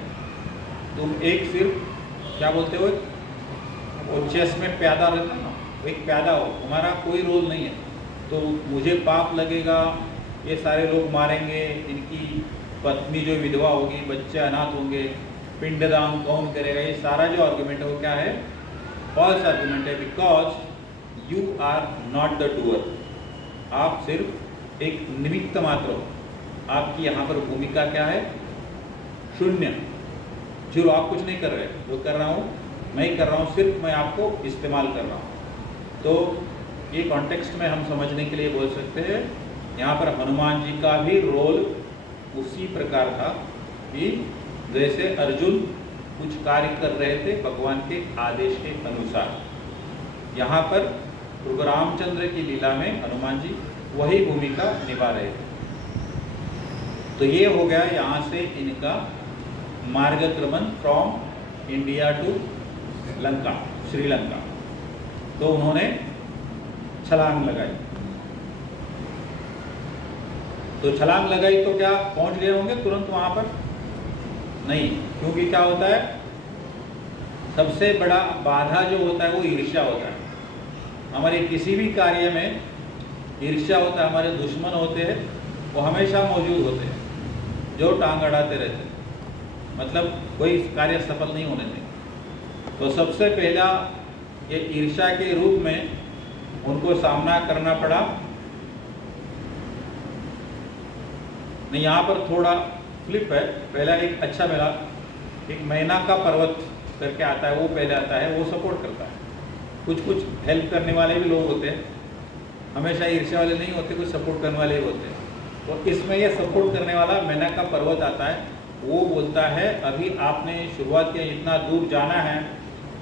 तुम एक सिर्फ क्या बोलते हो, वो चेस में प्यादा रहता है ना, एक प्यादा हो, हमारा कोई रोल नहीं है। तो मुझे पाप लगेगा, ये सारे लोग मारेंगे, इनकी पत्नी जो विधवा होगी, बच्चे अनाथ होंगे, पिंडदान कौन करेगा, ये सारा जो आर्गुमेंट है वो क्या है, फॉल्स आर्गुमेंट है। Because you are not the doer, आप सिर्फ एक निमित्त मात्र हो। आपकी यहाँ पर भूमिका क्या है, शून्य, जो आप कुछ नहीं कर रहे, जो कर रहा हूँ मैं ही कर रहा हूँ, सिर्फ मैं आपको इस्तेमाल कर रहा हूँ। तो ये कॉन्टेक्स्ट में हम समझने के लिए बोल सकते हैं, यहाँ पर हनुमान जी का भी रोल उसी प्रकार था कि जैसे अर्जुन कुछ कार्य कर रहे थे भगवान के आदेश के अनुसार, यहाँ पर प्रभु रामचंद्र की लीला में हनुमान जी वही भूमिका निभा रहे थे। तो ये हो गया यहाँ से इनका मार्गक्रमण from India to Lanka, Sri Lanka. तो उन्होंने छलांग लगाई। तो छलांग लगाई तो क्या पहुंच गए होंगे तुरंत वहां पर? नहीं, क्योंकि क्या होता है, सबसे बड़ा बाधा जो होता है वो ईर्ष्या होता है। हमारे किसी भी कार्य में ईर्ष्या होता है, हमारे दुश्मन होते हैं, वो हमेशा मौजूद होते हैं, जो टांग अड़ाते रहते हैं, मतलब कोई कार्य सफल नहीं होने देंगे। तो सबसे पहला ये ईर्ष्या के रूप में उनको सामना करना पड़ा। नहीं, यहाँ पर थोड़ा फ्लिप है, पहला एक अच्छा मिला, एक मैना का पर्वत करके आता है, वो पहले आता है, वो सपोर्ट करता है। कुछ हेल्प करने वाले भी लोग होते हैं, हमेशा ईर्ष्या वाले नहीं होते, कुछ सपोर्ट करने वाले भी होते हैं। तो इसमें ये सपोर्ट करने वाला मैना का पर्वत आता है, वो बोलता है अभी आपने शुरुआत किया, इतना दूर जाना है,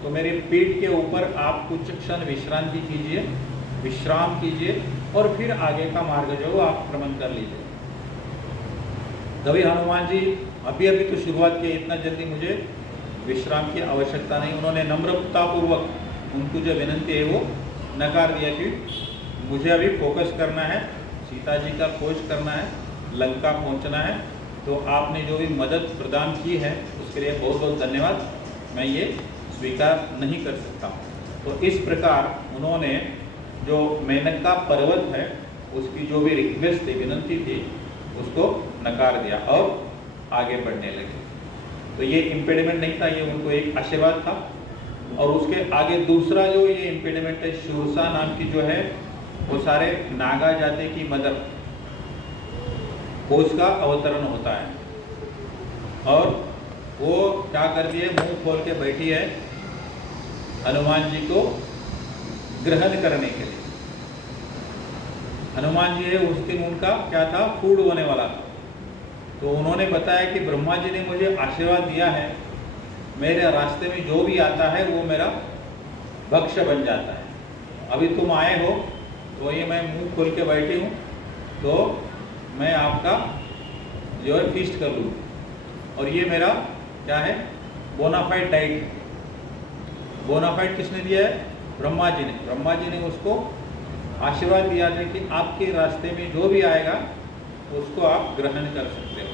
तो मेरे पीठ के ऊपर आप कुछ क्षण विश्रांति कीजिए, विश्राम कीजिए और फिर आगे का मार्ग जो है आप क्रमण कर लीजिए। तभी हनुमान जी अभी तो शुरुआत की, इतना जल्दी मुझे विश्राम की आवश्यकता नहीं। उन्होंने नम्रतापूर्वक उनको जो विनंती है वो नकार दिया कि मुझे अभी फोकस करना है, सीता जी का खोज करना है, लंका पहुंचना है। तो आपने जो भी मदद प्रदान की है उसके लिए बहुत बहुत धन्यवाद, मैं ये स्वीकार नहीं कर सकता हूँ। तो इस प्रकार उन्होंने जो मेनक का पर्वत है उसकी जो भी रिक्वेस्ट थी, विनंती थी, उसको नकार दिया और आगे बढ़ने लगे। तो ये इम्पेडिमेंट नहीं था, ये उनको एक आशीर्वाद था। और उसके आगे दूसरा जो ये इम्पेडिमेंट है शूरसा नाम की जो है, वो सारे नागा जाति की मदर, वो उसका अवतरण होता है। और वो क्या करती है, मुंह खोल के बैठी है हनुमान जी को ग्रहण करने के लिए। हनुमान जी है उस दिन उनका क्या था, फूड होने वाला था। तो उन्होंने बताया कि ब्रह्मा जी ने मुझे आशीर्वाद दिया है, मेरे रास्ते में जो भी आता है वो मेरा भक्ष्य बन जाता है। अभी तुम आए हो तो ये मैं मुंह खोल के बैठी हूँ, तो मैं आपका जो है फीस्ट कर लूँ। और ये मेरा क्या है, बोनाफाइड डाइट है। बोनाफाइड किसने दिया है, ब्रह्मा जी ने। ब्रह्मा जी ने उसको आशीर्वाद दिया था कि आपके रास्ते में जो भी आएगा उसको आप ग्रहण कर सकते हो।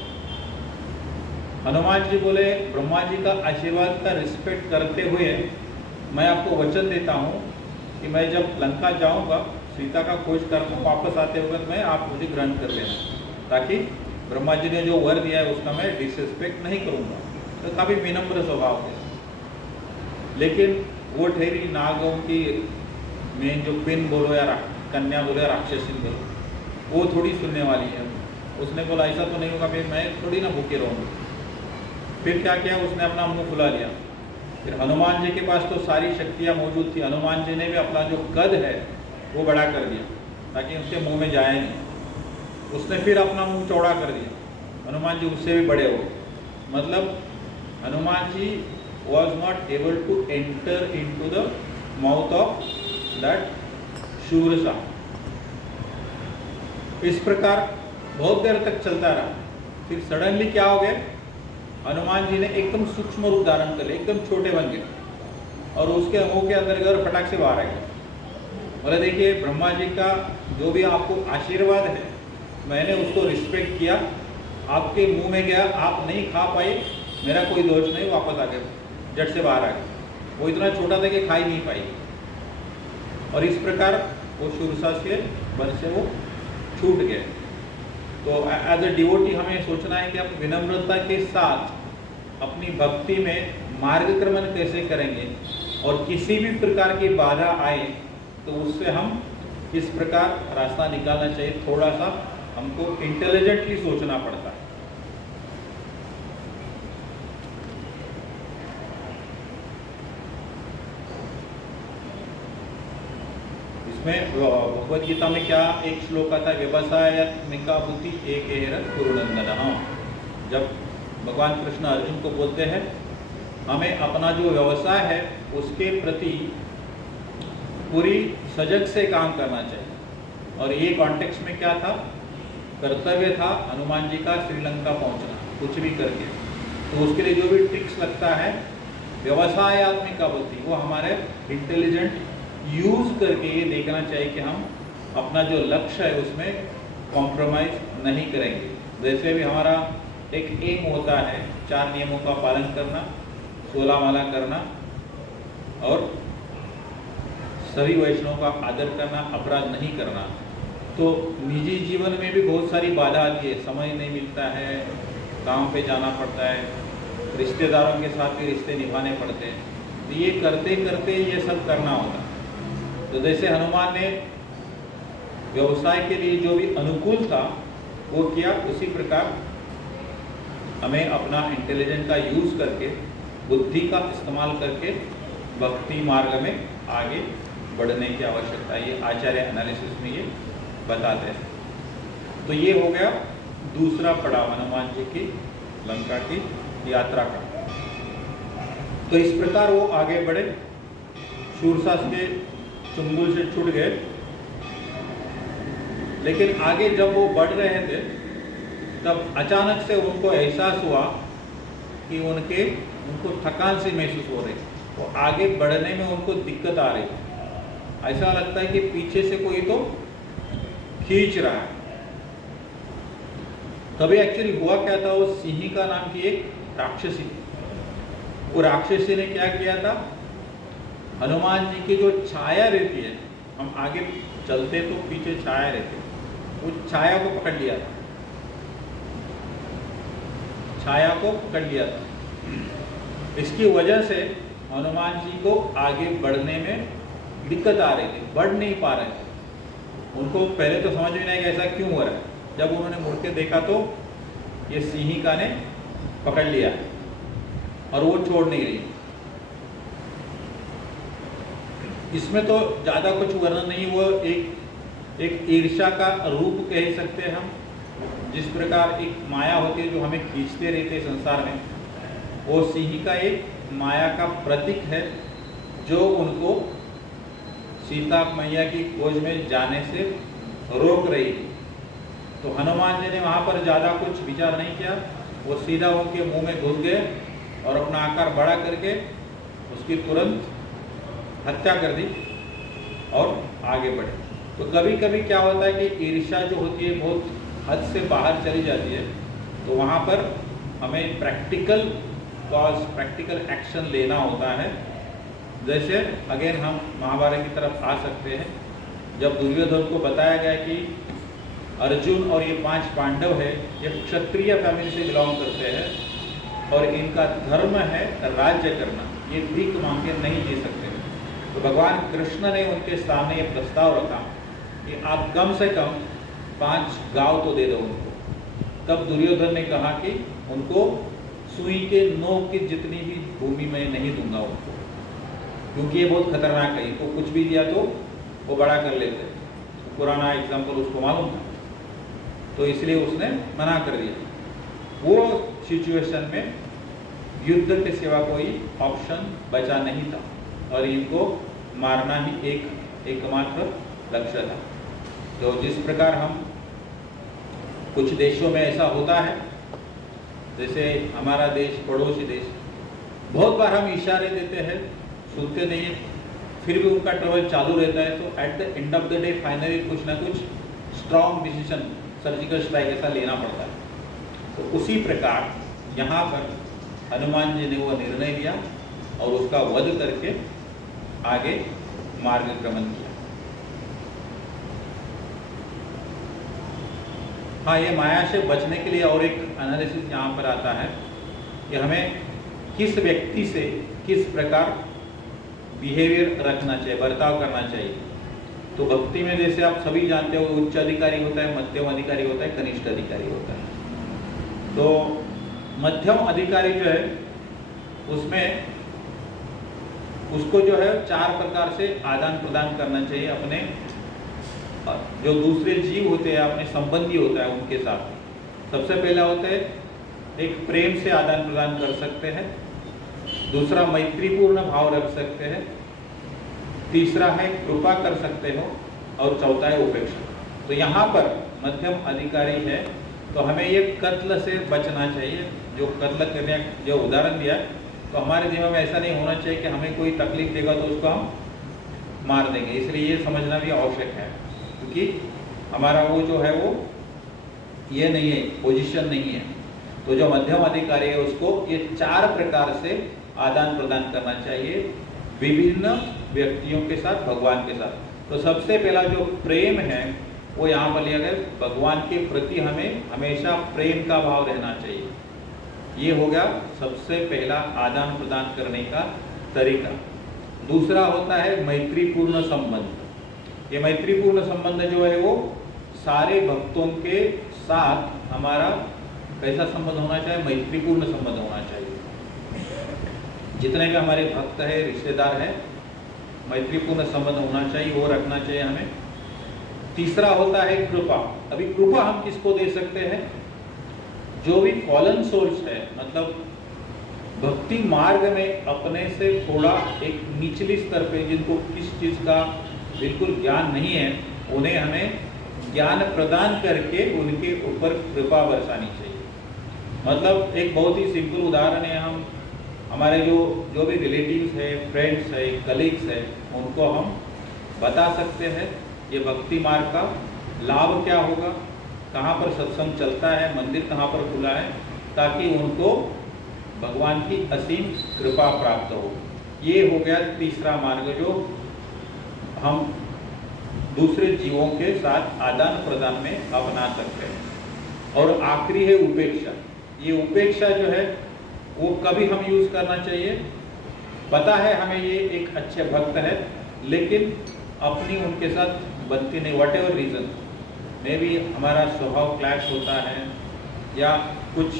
हनुमान जी बोले, ब्रह्मा जी का आशीर्वाद का रिस्पेक्ट करते हुए मैं आपको वचन देता हूँ कि मैं जब लंका जाऊँगा, सीता का खोज कर वापस आते वक्त मैं आप मुझे ग्रहण कर लेना, ताकि ब्रह्मा जी ने जो वर दिया है उसका मैं डिसरिस्पेक्ट नहीं करूँगा। तो काफ़ी विनम्र स्वभाव है। लेकिन वो ठहरी नागों की मेन जो पिन बोलो या कन्या बोलो या राक्षसी बोलो, वो थोड़ी सुनने वाली है। उसने बोला ऐसा तो नहीं होगा, फिर मैं थोड़ी ना भूखे रहूँगी। फिर क्या किया, उसने अपना मुंह फुला लिया। फिर हनुमान जी के पास तो सारी शक्तियाँ मौजूद थी, हनुमान जी ने भी अपना जो कद है वो बड़ा कर दिया ताकि उसके मुंह में जाए नहीं। उसने फिर अपना मुंह चौड़ा कर दिया, हनुमान जी उससे भी बड़े हो गए। मतलब Hanuman ji was not able to enter into the mouth of that शूरसा। इस प्रकार बहुत देर तक चलता रहा। फिर सडनली क्या हो गया, हनुमान जी ने एकदम सूक्ष्म रूप धारण कर लिया, एकदम छोटे बन गए और उसके मुंह के अंदर गए, फटाक से बाहर आ गए। बोले देखिए, ब्रह्मा जी का जो भी आपको आशीर्वाद है मैंने उसको रिस्पेक्ट किया, आपके मुंह में गया, आप नहीं खा पाए, मेरा कोई दोष नहीं, वापस आ गए, झट से बाहर आ गए। वो इतना छोटा था कि खा ही नहीं पाई। और इस प्रकार वो शूरसा से वन से वो छूट गए। तो एज अ डिवोटी हमें सोचना है कि हम विनम्रता के साथ अपनी भक्ति में मार्गक्रमण कैसे करेंगे, और किसी भी प्रकार की बाधा आए तो उससे हम किस प्रकार रास्ता निकालना चाहिए, थोड़ा सा हमको इंटेलिजेंटली सोचना पड़ता है। इसमें भगवद गीता में क्या एक श्लोक आता है, व्यवसायत्मिका बुद्धि एक कुरुनंदन। जब भगवान कृष्ण अर्जुन को बोलते हैं हमें अपना जो व्यवसाय है उसके प्रति पूरी सजग से काम करना चाहिए। और ये कॉन्टेक्स्ट में क्या था, कर्तव्य था हनुमान जी का श्रीलंका पहुंचना कुछ भी करके। तो उसके लिए जो भी ट्रिक्स लगता है, व्यवसायत्मिका बुद्धि, वो हमारे इंटेलिजेंट यूज़ करके ये देखना चाहिए कि हम अपना जो लक्ष्य है उसमें कॉम्प्रोमाइज़ नहीं करेंगे। जैसे भी हमारा एक एम होता है 4 नियमों का पालन करना, 16 माला करना और सभी वैष्णव का आदर करना, अपराध नहीं करना। तो निजी जीवन में भी बहुत सारी बाधा आती है, समय नहीं मिलता है, काम पे जाना पड़ता है, रिश्तेदारों के साथ भी रिश्ते निभाने पड़ते हैं। तो ये करते करते ये सब करना होता है। तो जैसे हनुमान ने व्यवसाय के लिए जो भी अनुकूल था वो किया, उसी प्रकार हमें अपना इंटेलिजेंस का यूज़ करके, बुद्धि का इस्तेमाल करके भक्ति मार्ग में आगे बढ़ने की आवश्यकता है। ये आचार्य एनालिसिस में ये बताते हैं। तो ये हो गया दूसरा पड़ाव हनुमान जी की लंका की यात्रा का। तो इस प्रकार वो आगे बढ़े, शूरसा के चुंगल से छूट गए। लेकिन आगे जब वो बढ़ रहे थे तब अचानक से उनको एहसास हुआ कि उनको थकान सी महसूस हो रही, तो आगे बढ़ने में उनको दिक्कत आ रही। ऐसा लगता है कि पीछे से कोई तो खींच रहा है। तभी एक्चुअली हुआ क्या था, वो सिंहिका नाम की एक राक्षसी थी। वो राक्षसी ने क्या किया था, हनुमान जी की जो छाया रहती है, हम आगे चलते तो पीछे छाया रहती है, उस छाया को पकड़ लिया था, छाया को पकड़ लिया था। इसकी वजह से हनुमान जी को आगे बढ़ने में दिक्कत आ रही थी, बढ़ नहीं पा रहे थे। उनको पहले तो समझ में नहीं आया ऐसा क्यों हो रहा है। जब उन्होंने मुड़ के देखा तो ये सिंहिका ने पकड़ लिया और वो छोड़ नहीं रही। इसमें तो ज़्यादा कुछ वर्णन नहीं, वो एक ईर्ष्या का रूप कह सकते हैं हम। जिस प्रकार एक माया होती है जो हमें खींचते रहते हैं संसार में, वो सिंहिका एक माया का प्रतीक है जो उनको सीता मैया की खोज में जाने से रोक रही थी। तो हनुमान जी ने वहाँ पर ज़्यादा कुछ विचार नहीं किया, वो सीधा उनके मुंह में घुस गए और अपना आकार बड़ा करके उसकी तुरंत हत्या कर दी और आगे बढ़े। तो कभी कभी क्या होता है कि ईर्ष्या जो होती है बहुत हद से बाहर चली जाती है, तो वहाँ पर हमें प्रैक्टिकल कॉज, प्रैक्टिकल एक्शन लेना होता है। जैसे अगेन हम महाभारत की तरफ आ सकते हैं, जब दुर्योधन को बताया गया कि अर्जुन और ये 5 पांडव है, ये क्षत्रिय फैमिली से बिलोंग करते हैं और इनका धर्म है राज्य करना, ये भीख मांग के नहीं जी सकते। तो भगवान कृष्ण ने उनके सामने ये प्रस्ताव रखा कि आप कम से कम 5 गांव तो दे दो उनको। तब दुर्योधन ने कहा कि उनको सुई के नोक की जितनी भी भूमि मैं नहीं दूंगा उनको, क्योंकि ये बहुत खतरनाक है, इनको कुछ भी दिया तो वो बड़ा कर लेते। तो पुराना एग्जाम्पल उसको मालूम था, तो इसलिए उसने मना कर दिया। वो सिचुएशन में युद्ध के सिवा कोई ऑप्शन बचा नहीं था और इनको मारना ही एकमात्र लक्ष्य था। तो जिस प्रकार हम कुछ देशों में ऐसा होता है, जैसे हमारा देश पड़ोसी देश, बहुत बार हम इशारे देते हैं, सुनते नहीं है, फिर भी उनका ट्रबल चालू रहता है। तो at the end of the day finally कुछ ना कुछ स्ट्रॉन्ग डिसीजन, सर्जिकल स्ट्राइक ऐसा लेना पड़ता है। तो उसी प्रकार यहाँ पर हनुमान जी ने वो निर्णय लिया और उसका वध करके आगे मार्गक्रमण किया। हाँ, ये माया से बचने के लिए और एक एनालिसिस यहाँ पर आता है कि हमें किस व्यक्ति से किस प्रकार बिहेवियर रखना चाहिए, बर्ताव करना चाहिए। तो भक्ति में जैसे आप सभी जानते हो, उच्च अधिकारी होता है, मध्यम अधिकारी होता है, कनिष्ठ अधिकारी होता है। तो मध्यम अधिकारी जो है उसमें उसको जो है 4 प्रकार से आदान प्रदान करना चाहिए अपने जो दूसरे जीव होते हैं, अपने संबंधी होता है उनके साथ। सबसे पहला होता है एक प्रेम से आदान प्रदान कर सकते हैं, दूसरा मैत्रीपूर्ण भाव रख सकते हैं, तीसरा है कृपा कर सकते हो और चौथा है उपेक्षा। तो यहाँ पर मध्यम अधिकारी है तो हमें ये कत्ल से बचना चाहिए। जो कत्ल करने जो उदाहरण दिया, तो हमारे दिमाग में ऐसा नहीं होना चाहिए कि हमें कोई तकलीफ देगा तो उसको हम मार देंगे। इसलिए ये समझना भी आवश्यक है, क्योंकि हमारा वो जो है वो ये नहीं है, पोजीशन नहीं है। तो जो मध्यम अधिकारी है उसको ये 4 प्रकार से आदान प्रदान करना चाहिए विभिन्न व्यक्तियों के साथ, भगवान के साथ। तो सबसे पहला जो प्रेम है वो यहाँ पर लिया गया, भगवान के प्रति हमें हमेशा प्रेम का भाव रहना चाहिए। ये हो गया सबसे पहला आदान प्रदान करने का तरीका। दूसरा होता है मैत्रीपूर्ण संबंध। ये मैत्रीपूर्ण संबंध जो है वो सारे भक्तों के साथ हमारा कैसा संबंध होना चाहिए? मैत्रीपूर्ण संबंध होना चाहिए। जितने भी हमारे भक्त है, रिश्तेदार है, मैत्रीपूर्ण संबंध होना चाहिए, वो रखना चाहिए हमें। तीसरा होता है कृपा। अभी कृपा हम किसको दे सकते हैं? जो भी फॉलन सोल्स है, मतलब भक्ति मार्ग में अपने से थोड़ा एक निचली स्तर पे, जिनको किस चीज़ का बिल्कुल ज्ञान नहीं है, उन्हें हमें ज्ञान प्रदान करके उनके ऊपर कृपा बरसानी चाहिए। मतलब एक बहुत ही सिंपल उदाहरण है, हम हमारे जो भी रिलेटिव्स है, फ्रेंड्स है, कलीग्स है, उनको हम बता सकते हैं ये भक्ति मार्ग का लाभ क्या होगा, कहाँ पर सत्संग चलता है, मंदिर कहाँ पर खुला है, ताकि उनको भगवान की असीम कृपा प्राप्त हो। ये हो गया तीसरा मार्ग जो हम दूसरे जीवों के साथ आदान प्रदान में अपना सकते हैं। और आखिरी है उपेक्षा। ये उपेक्षा जो है वो कभी हम यूज़ करना चाहिए पता है हमें ये एक अच्छे भक्त है, लेकिन अपनी उनके साथ बनती नहीं, वट एवर रीज़न, मे भी हमारा स्वभाव क्लैश होता है या कुछ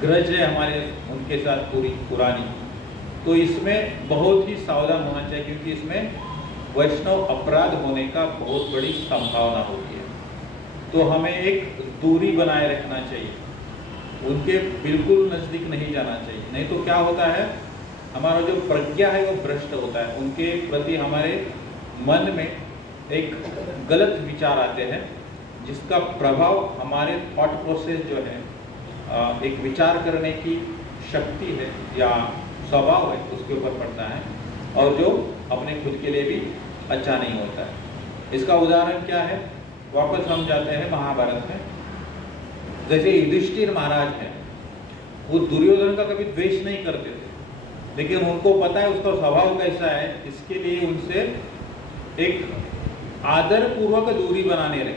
ग्रज है हमारे उनके साथ पूरी पुरानी, तो इसमें बहुत ही सावधान होना चाहिए, क्योंकि इसमें वैष्णव अपराध होने का बहुत बड़ी संभावना होती है। तो हमें एक दूरी बनाए रखना चाहिए, उनके बिल्कुल नज़दीक नहीं जाना चाहिए, नहीं तो क्या होता है, हमारा जो प्रज्ञा है वो भ्रष्ट होता है, उनके प्रति हमारे मन में एक गलत विचार आते हैं, जिसका प्रभाव हमारे थॉट प्रोसेस जो है, एक विचार करने की शक्ति है या स्वभाव है, उसके ऊपर पड़ता है, और जो अपने खुद के लिए भी अच्छा नहीं होता है। इसका उदाहरण क्या है, वापस हम जाते हैं महाभारत में। जैसे युधिष्ठिर महाराज हैं, वो दुर्योधन का कभी द्वेष नहीं करते थे, लेकिन उनको पता है उसका स्वभाव कैसा है, इसके लिए उनसे एक आदरपूर्वक दूरी बनाने रहे।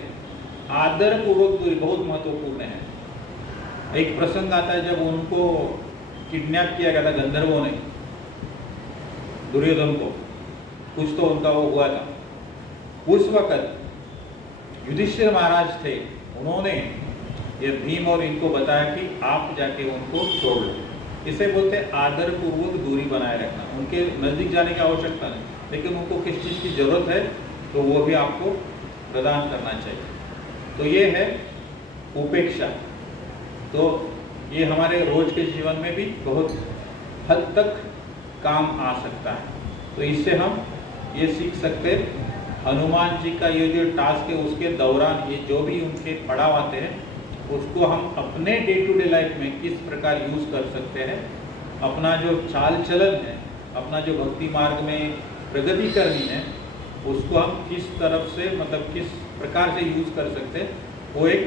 आदरपूर्वक दूरी बहुत महत्वपूर्ण है। एक प्रसंग आता है जब उनको किडनैप किया गया था गंधर्वों ने, दुर्योधन को, कुछ तो उनका वो हुआ था। उस वक्त युधिष्ठिर महाराज थे, उन्होंने ये भीम और इनको बताया कि आप जाके उनको छोड़ लो। इसे बोलते हैं आदरपूर्वक दूरी बनाए रखना, उनके नज़दीक जाने की आवश्यकता नहीं, लेकिन उनको किस चीज़ की ज़रूरत है तो वो भी आपको प्रदान करना चाहिए। तो ये है उपेक्षा। तो ये हमारे रोज के जीवन में भी बहुत हद तक काम आ सकता है। तो इससे हम ये सीख सकते हैं, हनुमान जी का ये जो टास्क है उसके दौरान ये जो भी उनके पड़ाव आते हैं उसको हम अपने डे टू डे लाइफ में किस प्रकार यूज़ कर सकते हैं, अपना जो चाल चलन है, अपना जो भक्ति मार्ग में प्रगति करनी है, उसको हम किस तरफ से मतलब किस प्रकार से यूज़ कर सकते हैं, वो एक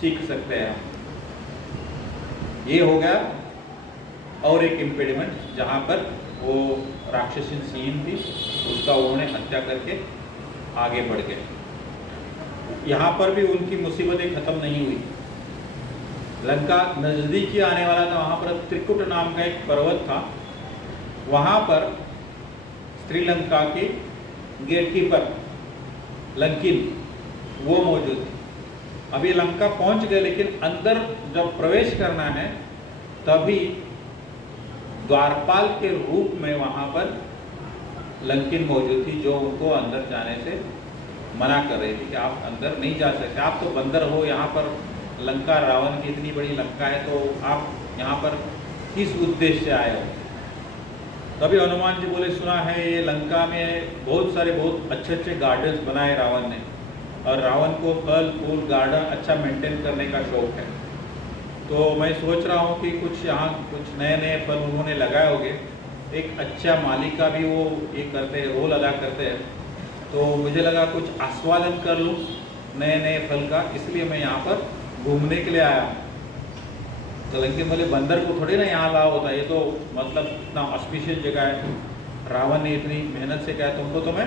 सीख सकते हैं हम। ये हो गया। और एक इम्पेडिमेंट जहाँ पर वो राक्षसी सीन थी, उसका उन्होंने हत्या करके आगे बढ़ गए। यहाँ पर भी उनकी मुसीबतें ख़त्म नहीं हुई। लंका नज़दीक ही आने वाला था, वहाँ पर त्रिकुट नाम का एक पर्वत था, वहाँ पर श्रीलंका के गेटकीपर लंकिन वो मौजूद थे। अभी लंका पहुँच गए, लेकिन अंदर जब प्रवेश करना है तभी द्वारपाल के रूप में वहाँ पर लंकिन मौजूद थी, जो उनको अंदर जाने से मना कर रही थी कि आप अंदर नहीं जा सकते, आप तो बंदर हो, यहाँ पर लंका रावण की इतनी बड़ी लंका है, तो आप यहाँ पर किस उद्देश्य से आए हो। तभी हनुमान जी बोले, सुना है ये लंका में बहुत सारे बहुत अच्छे अच्छे गार्डन्स बनाए रावण ने, और रावण को फल फूल गार्डन अच्छा मेंटेन करने का शौक है, तो मैं सोच रहा हूँ कि कुछ यहाँ कुछ नए नए फल उन्होंने लगाए होंगे, एक अच्छा मालिक का भी वो ये करते हैं, रोल अदा करते हैं, तो मुझे लगा कुछ आस्वादन कर लूँ नए नए फल का, इसलिए मैं यहाँ पर घूमने के लिए आया हूँ। तो लंकिन बोले, बंदर को थोड़ी ना यहाँ लाया होता, ये तो मतलब इतना ऑस्पिशियस जगह है, रावण ने इतनी मेहनत से कहा तुमको तो मैं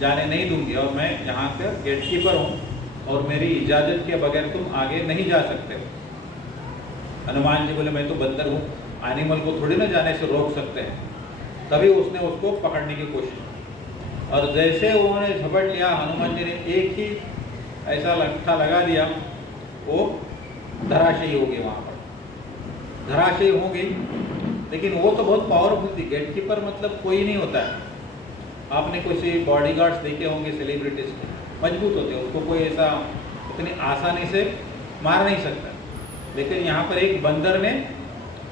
जाने नहीं दूंगी, और मैं यहाँ का गेटकीपर हूँ और मेरी इजाज़त के बगैर तुम आगे नहीं जा सकते। हनुमान जी बोले, मैं तो बंदर हूँ, एनिमल को थोड़ी ना जाने से रोक सकते हैं। तभी उसने उसको पकड़ने की कोशिश की, और जैसे उन्होंने झपट लिया, हनुमान जी ने एक ही ऐसा लट्ठा लगा दिया, वो धराशायी हो गई, वहाँ पर धराशायी हो गई। लेकिन वो तो बहुत पावरफुल थी, गेटकीपर मतलब कोई नहीं होता है, आपने कोई बॉडीगार्ड्स देखे होंगे सेलिब्रिटीज के, मजबूत होते हैं, उसको कोई ऐसा इतनी आसानी से मार नहीं सकता, लेकिन यहाँ पर एक बंदर ने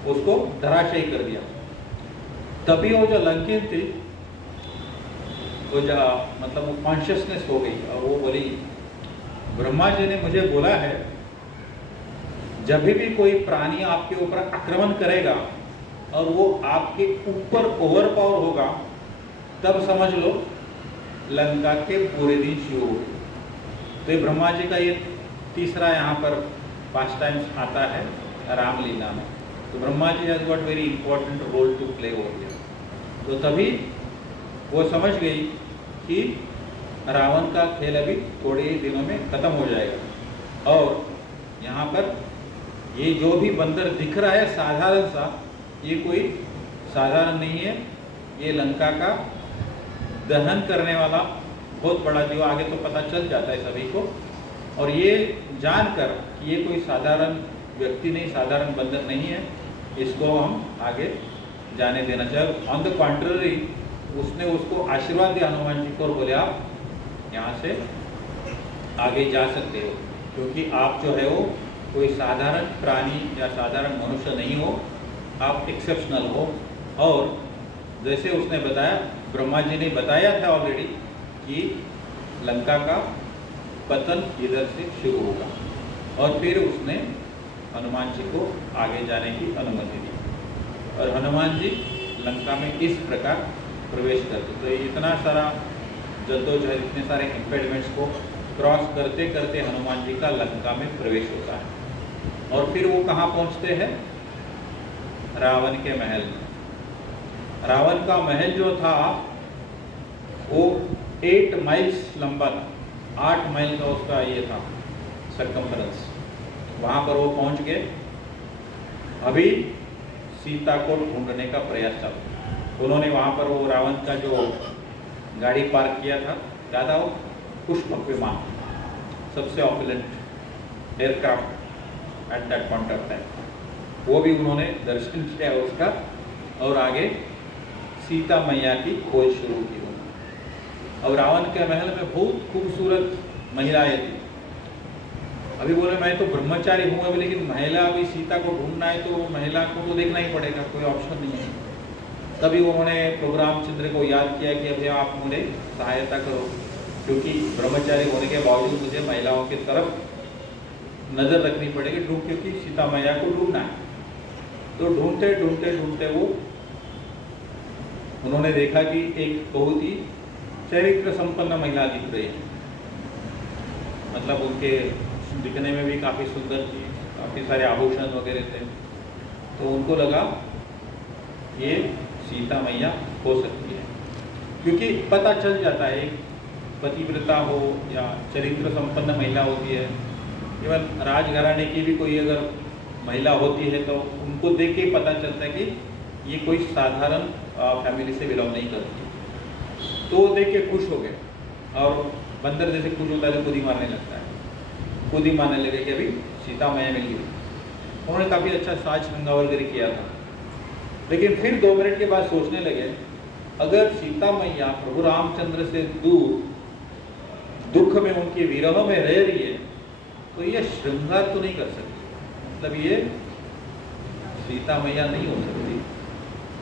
उसको धराशायी कर दिया। तभी वो जो लंकिन थी, वो जो मतलब वो कॉन्शियसनेस हो गई, और वो बोली, ब्रह्मा जी ने मुझे बोला है जब भी कोई प्राणी आपके ऊपर आक्रमण करेगा और वो आपके ऊपर ओवर पावर होगा, तब समझ लो लंका के पूरे दिन शुरू हो गए। तो ये ब्रह्मा जी का ये तीसरा यहाँ पर 5 टाइम्स आता है रामलीला में। तो Brahma ji has got very important role to play over here. तो तभी वो समझ गई कि रावण का खेल अभी थोड़े ही दिनों में ख़त्म हो जाएगा, और यहाँ पर ये जो भी बंदर दिख रहा है साधारण सा, ये कोई साधारण नहीं है, ये लंका का दहन करने वाला बहुत बड़ा जीव, आगे तो पता चल जाता है सभी को। और ये जानकर कि ये कोई साधारण व्यक्ति नहीं, साधारण बंदर नहीं है, इसको हम आगे जाने देना चाहिए। ऑन द कॉन्ट्ररी उसने उसको आशीर्वाद दिया हनुमान जी को और बोले आप यहाँ से आगे जा सकते हो, क्योंकि आप जो है वो कोई साधारण प्राणी या साधारण मनुष्य नहीं हो, आप एक्सेप्शनल हो। और जैसे उसने बताया, ब्रह्मा जी ने बताया था ऑलरेडी कि लंका का पतन इधर से शुरू होगा, और फिर उसने हनुमान जी को आगे जाने की अनुमति दी और हनुमान जी लंका में इस प्रकार प्रवेश करते। तो इतना सारा जद्दोजहद, इतने सारे इम्पेडिमेंट्स को क्रॉस करते करते हनुमान जी का लंका में प्रवेश होता है। और फिर वो कहाँ पहुँचते हैं? रावण के महल में। रावण का महल जो था वो 8 माइल्स लंबा था, 8 माइल का उसका ये था सर्कम्फरेंस। वहाँ पर वो पहुँच गए। अभी सीता को ढूंढने का प्रयास चला। उन्होंने वहाँ पर वो रावण का जो गाड़ी पार्क किया था, याद आओ, पुष्पक विमान, सबसे opulent aircraft at that point of time, वो भी उन्होंने दर्शन किया उसका और आगे सीता मैया की खोज शुरू की उन्होंने। और रावण के महल में बहुत खूबसूरत महिलाएं थी। अभी बोले मैं तो ब्रह्मचारी हूँ अभी, लेकिन महिला अभी सीता को ढूंढना है तो महिला को तो देखना ही पड़ेगा, कोई ऑप्शन नहीं है। तभी उन्होंने प्रभु रामचंद्र को याद किया कि अभी आप मुझे सहायता करो, क्योंकि ब्रह्मचारी होने के बावजूद मुझे महिलाओं की तरफ नज़र रखनी पड़ेगी, क्योंकि सीता मैया को ढूंढना है। तो ढूंढते ढूंढते ढूंढते वो उन्होंने देखा कि एक बहुत ही चरित्र संपन्न महिला दिख रही है, मतलब उनके दिखने में भी काफ़ी सुंदर थी, काफ़ी सारे आभूषण वगैरह थे। तो उनको लगा ये सीता मैया हो सकती है, क्योंकि पता चल जाता है एक पतिव्रता हो या चरित्र संपन्न महिला होती है, इवन राजघराने की भी कोई अगर महिला होती है तो उनको देख के पता चलता है कि ये कोई साधारण फैमिली से बिलोंग नहीं करती। तो वो देख के खुश हो गए, और बंदर जैसे खुश होता है तो खुद ही मारने लगता है, खुद ही मानने लगे कि अभी सीता मैया मिल गई। उन्होंने काफ़ी अच्छा साज श्रृंगार वगैरह किया था, लेकिन फिर 2 मिनट के बाद सोचने लगे, अगर सीता मैया प्रभु रामचंद्र से दूर दुख में, उनके विरह में रह रही है, तो ये श्रृंगार तो नहीं कर सकती, मतलब ये सीता मैया नहीं हो सकती।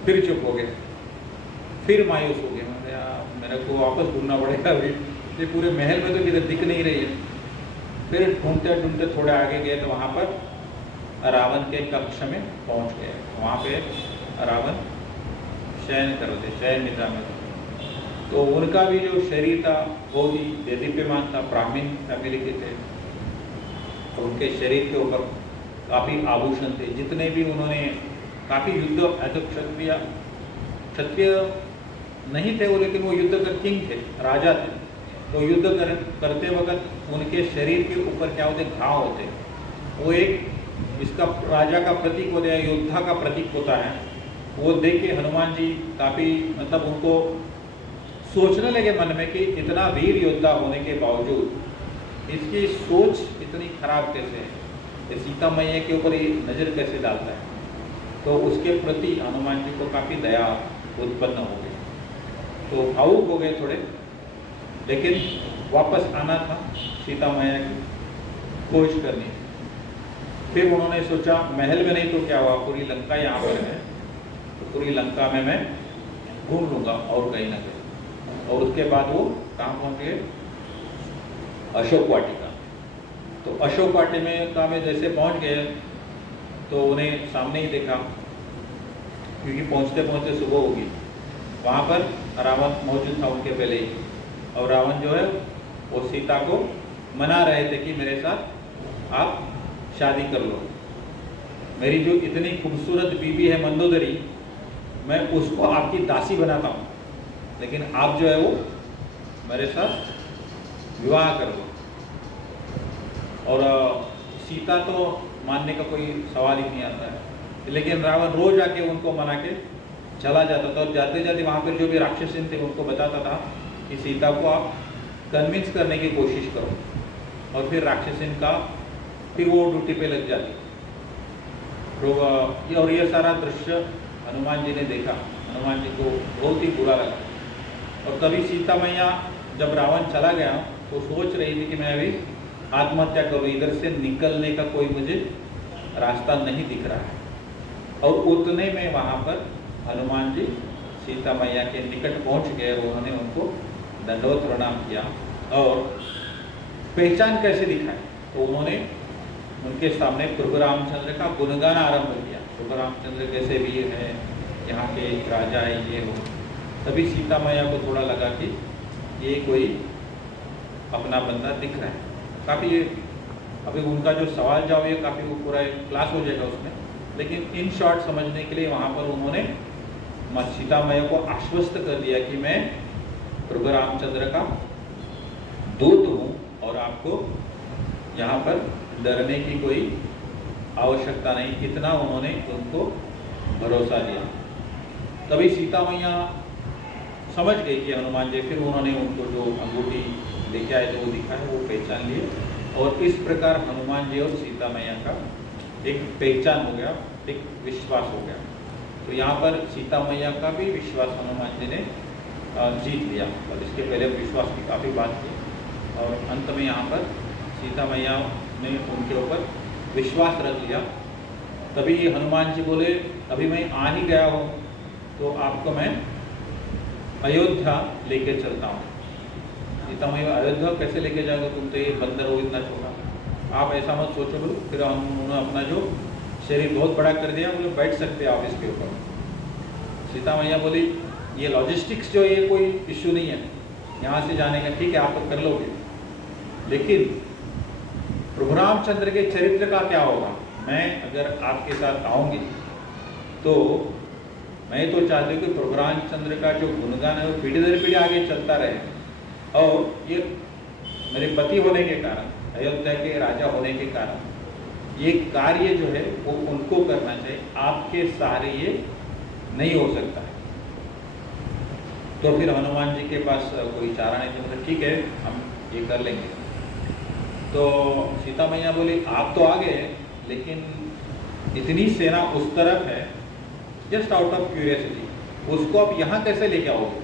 फिर चुप हो गए, फिर मायूस हो गए, मैंने यार मेरे को वापस ढूंढना पड़ेगा, अभी ये पूरे महल में तो किधर दिख नहीं रही है। फिर ढूंढते ढूंढते थोड़े आगे गए तो वहाँ पर रावण के कक्ष में पहुँच गए। वहाँ पे रावण शयन कर रहे थे, शयन निद्रा में थे। तो उनका भी जो शरीर था वो ही देदीप्यमान था, ब्राह्मण फैमिली के थे। तो उनके शरीर के ऊपर काफ़ी आभूषण थे, जितने भी उन्होंने काफ़ी युद्ध, एज क्षत्रिय, क्षत्रिय नहीं थे वो, लेकिन वो युद्ध कर किंग थे, राजा थे। तो युद्ध करते वक्त उनके शरीर के ऊपर क्या होते, घाव होते, वो एक इसका राजा का प्रतीक होता है, योद्धा का प्रतीक होता है। वो देख के हनुमान जी काफ़ी, मतलब उनको सोचने लगे मन में कि इतना वीर योद्धा होने के बावजूद इसकी सोच इतनी खराब कैसे है, ये सीता मैया के ऊपर ये नज़र कैसे डालता है। तो उसके प्रति हनुमान जी को काफ़ी दया उत्पन्न हो गई, तो भावुक हो गए थोड़े, लेकिन वापस आना था, सीता मैया की खोज करनी। फिर उन्होंने सोचा महल में नहीं तो क्या हुआ, पूरी लंका यहाँ पर है, तो पूरी लंका में मैं घूम लूँगा और कहीं ना कहीं। और उसके बाद वो कहाँ पहुँच गए, अशोक वाटिका। तो अशोक वाटिका में जैसे पहुँच गए तो उन्हें सामने ही देखा, क्योंकि पहुँचते पहुँचते सुबह होगी। वहाँ पर रावण मौजूद था उनके पहले ही, और रावण जो है वो सीता को मना रहे थे कि मेरे साथ आप शादी कर लो, मेरी जो इतनी खूबसूरत बीवी है मंदोदरी, मैं उसको आपकी दासी बनाता हूँ, लेकिन आप जो है वो मेरे साथ विवाह कर लो। और सीता तो मानने का कोई सवाल ही नहीं आता है, लेकिन रावण रोज आके उनको मना के चला जाता था और जाते जाते वहाँ पर जो भी राक्षसीन थे उनको बताता था कि सीता को आप कन्विंस करने की कोशिश करो, और फिर राक्षसीन का फिर वो ड्यूटी पे लग जाती। और ये सारा दृश्य हनुमान जी ने देखा, हनुमान जी को बहुत ही बुरा लगा। और तभी सीता मैया जब रावण चला गया तो सोच रही थी कि मैं अभी आत्महत्या करूँ, इधर से निकलने का कोई मुझे रास्ता नहीं दिख रहा है। और उतने में वहाँ पर हनुमान जी सीता मैया के निकट पहुँच गए, उन्होंने उनको दंडवत प्रणाम किया और पहचान कैसे दिखाई, तो उन्होंने उनके सामने प्रभु रामचंद्र का गुणगान आरंभ किया। प्रभु रामचंद्र कैसे वीर है, यहाँ के राजा है, ये हो। तभी सीता मैया को थोड़ा लगा कि ये कोई अपना बंदा दिख रहा है। काफ़ी अभी उनका जो सवाल जवाब है काफ़ी वो पूरा क्लास हो जाएगा उसमें, लेकिन इन शॉर्ट समझने के लिए वहाँ पर उन्होंने सीता मैया को आश्वस्त कर दिया कि मैं प्रभु रामचंद्र का दूत हूँ और आपको यहाँ पर डरने की कोई आवश्यकता नहीं, इतना उन्होंने उनको भरोसा दिया। तभी सीता मैया समझ गई कि हनुमान जी, फिर उन्होंने उनको जो अंगूठी लेके आए थे वो दिखाया, वो पहचान लिए और इस प्रकार हनुमान जी और सीता मैया का एक पहचान हो गया, एक विश्वास हो गया। तो यहाँ पर सीता मैया का भी विश्वास हनुमान जी ने जीत लिया। और इसके पहले विश्वास की काफ़ी बात की और अंत में यहाँ पर सीता मैया ने उनके ऊपर विश्वास रख लिया। तभी हनुमान जी बोले, अभी मैं आ ही गया हूँ तो आपको मैं अयोध्या लेके चलता हूँ। सीता मैया, अयोध्या कैसे लेके जाओगे, तुम तो ये बंदर हो इतना छोटा, आप ऐसा मत सोचो। बोलो फिर उन्होंने अपना जो शरीर बहुत बड़ा कर दिया, बोले बैठ सकते आप इसके ऊपर। सीता मैया बोली, ये लॉजिस्टिक्स जो ये कोई इश्यू नहीं है यहाँ से जाने का, ठीक है आप तो कर लोगे, लेकिन प्रभु रामचंद्र के चरित्र का क्या होगा। मैं अगर आपके साथ आऊँगी तो मैं तो चाहती हूँ कि प्रभु रामचंद्र का जो गुणगान है वो पीढ़ी दर पीढ़ी आगे चलता रहे। और ये मेरे पति होने के कारण, अयोध्या के राजा होने के कारण ये कार्य जो है वो उनको करना चाहिए, आपके सहारे ये नहीं हो सकता है। तो फिर हनुमान जी के पास कोई चारा नहीं था, मतलब ठीक है हम ये कर लेंगे। तो सीता मैया बोली, आप तो आ गए लेकिन इतनी सेना उस तरफ है, जस्ट आउट ऑफ क्यूरियोसिटी, उसको आप यहाँ कैसे लेके आओगे।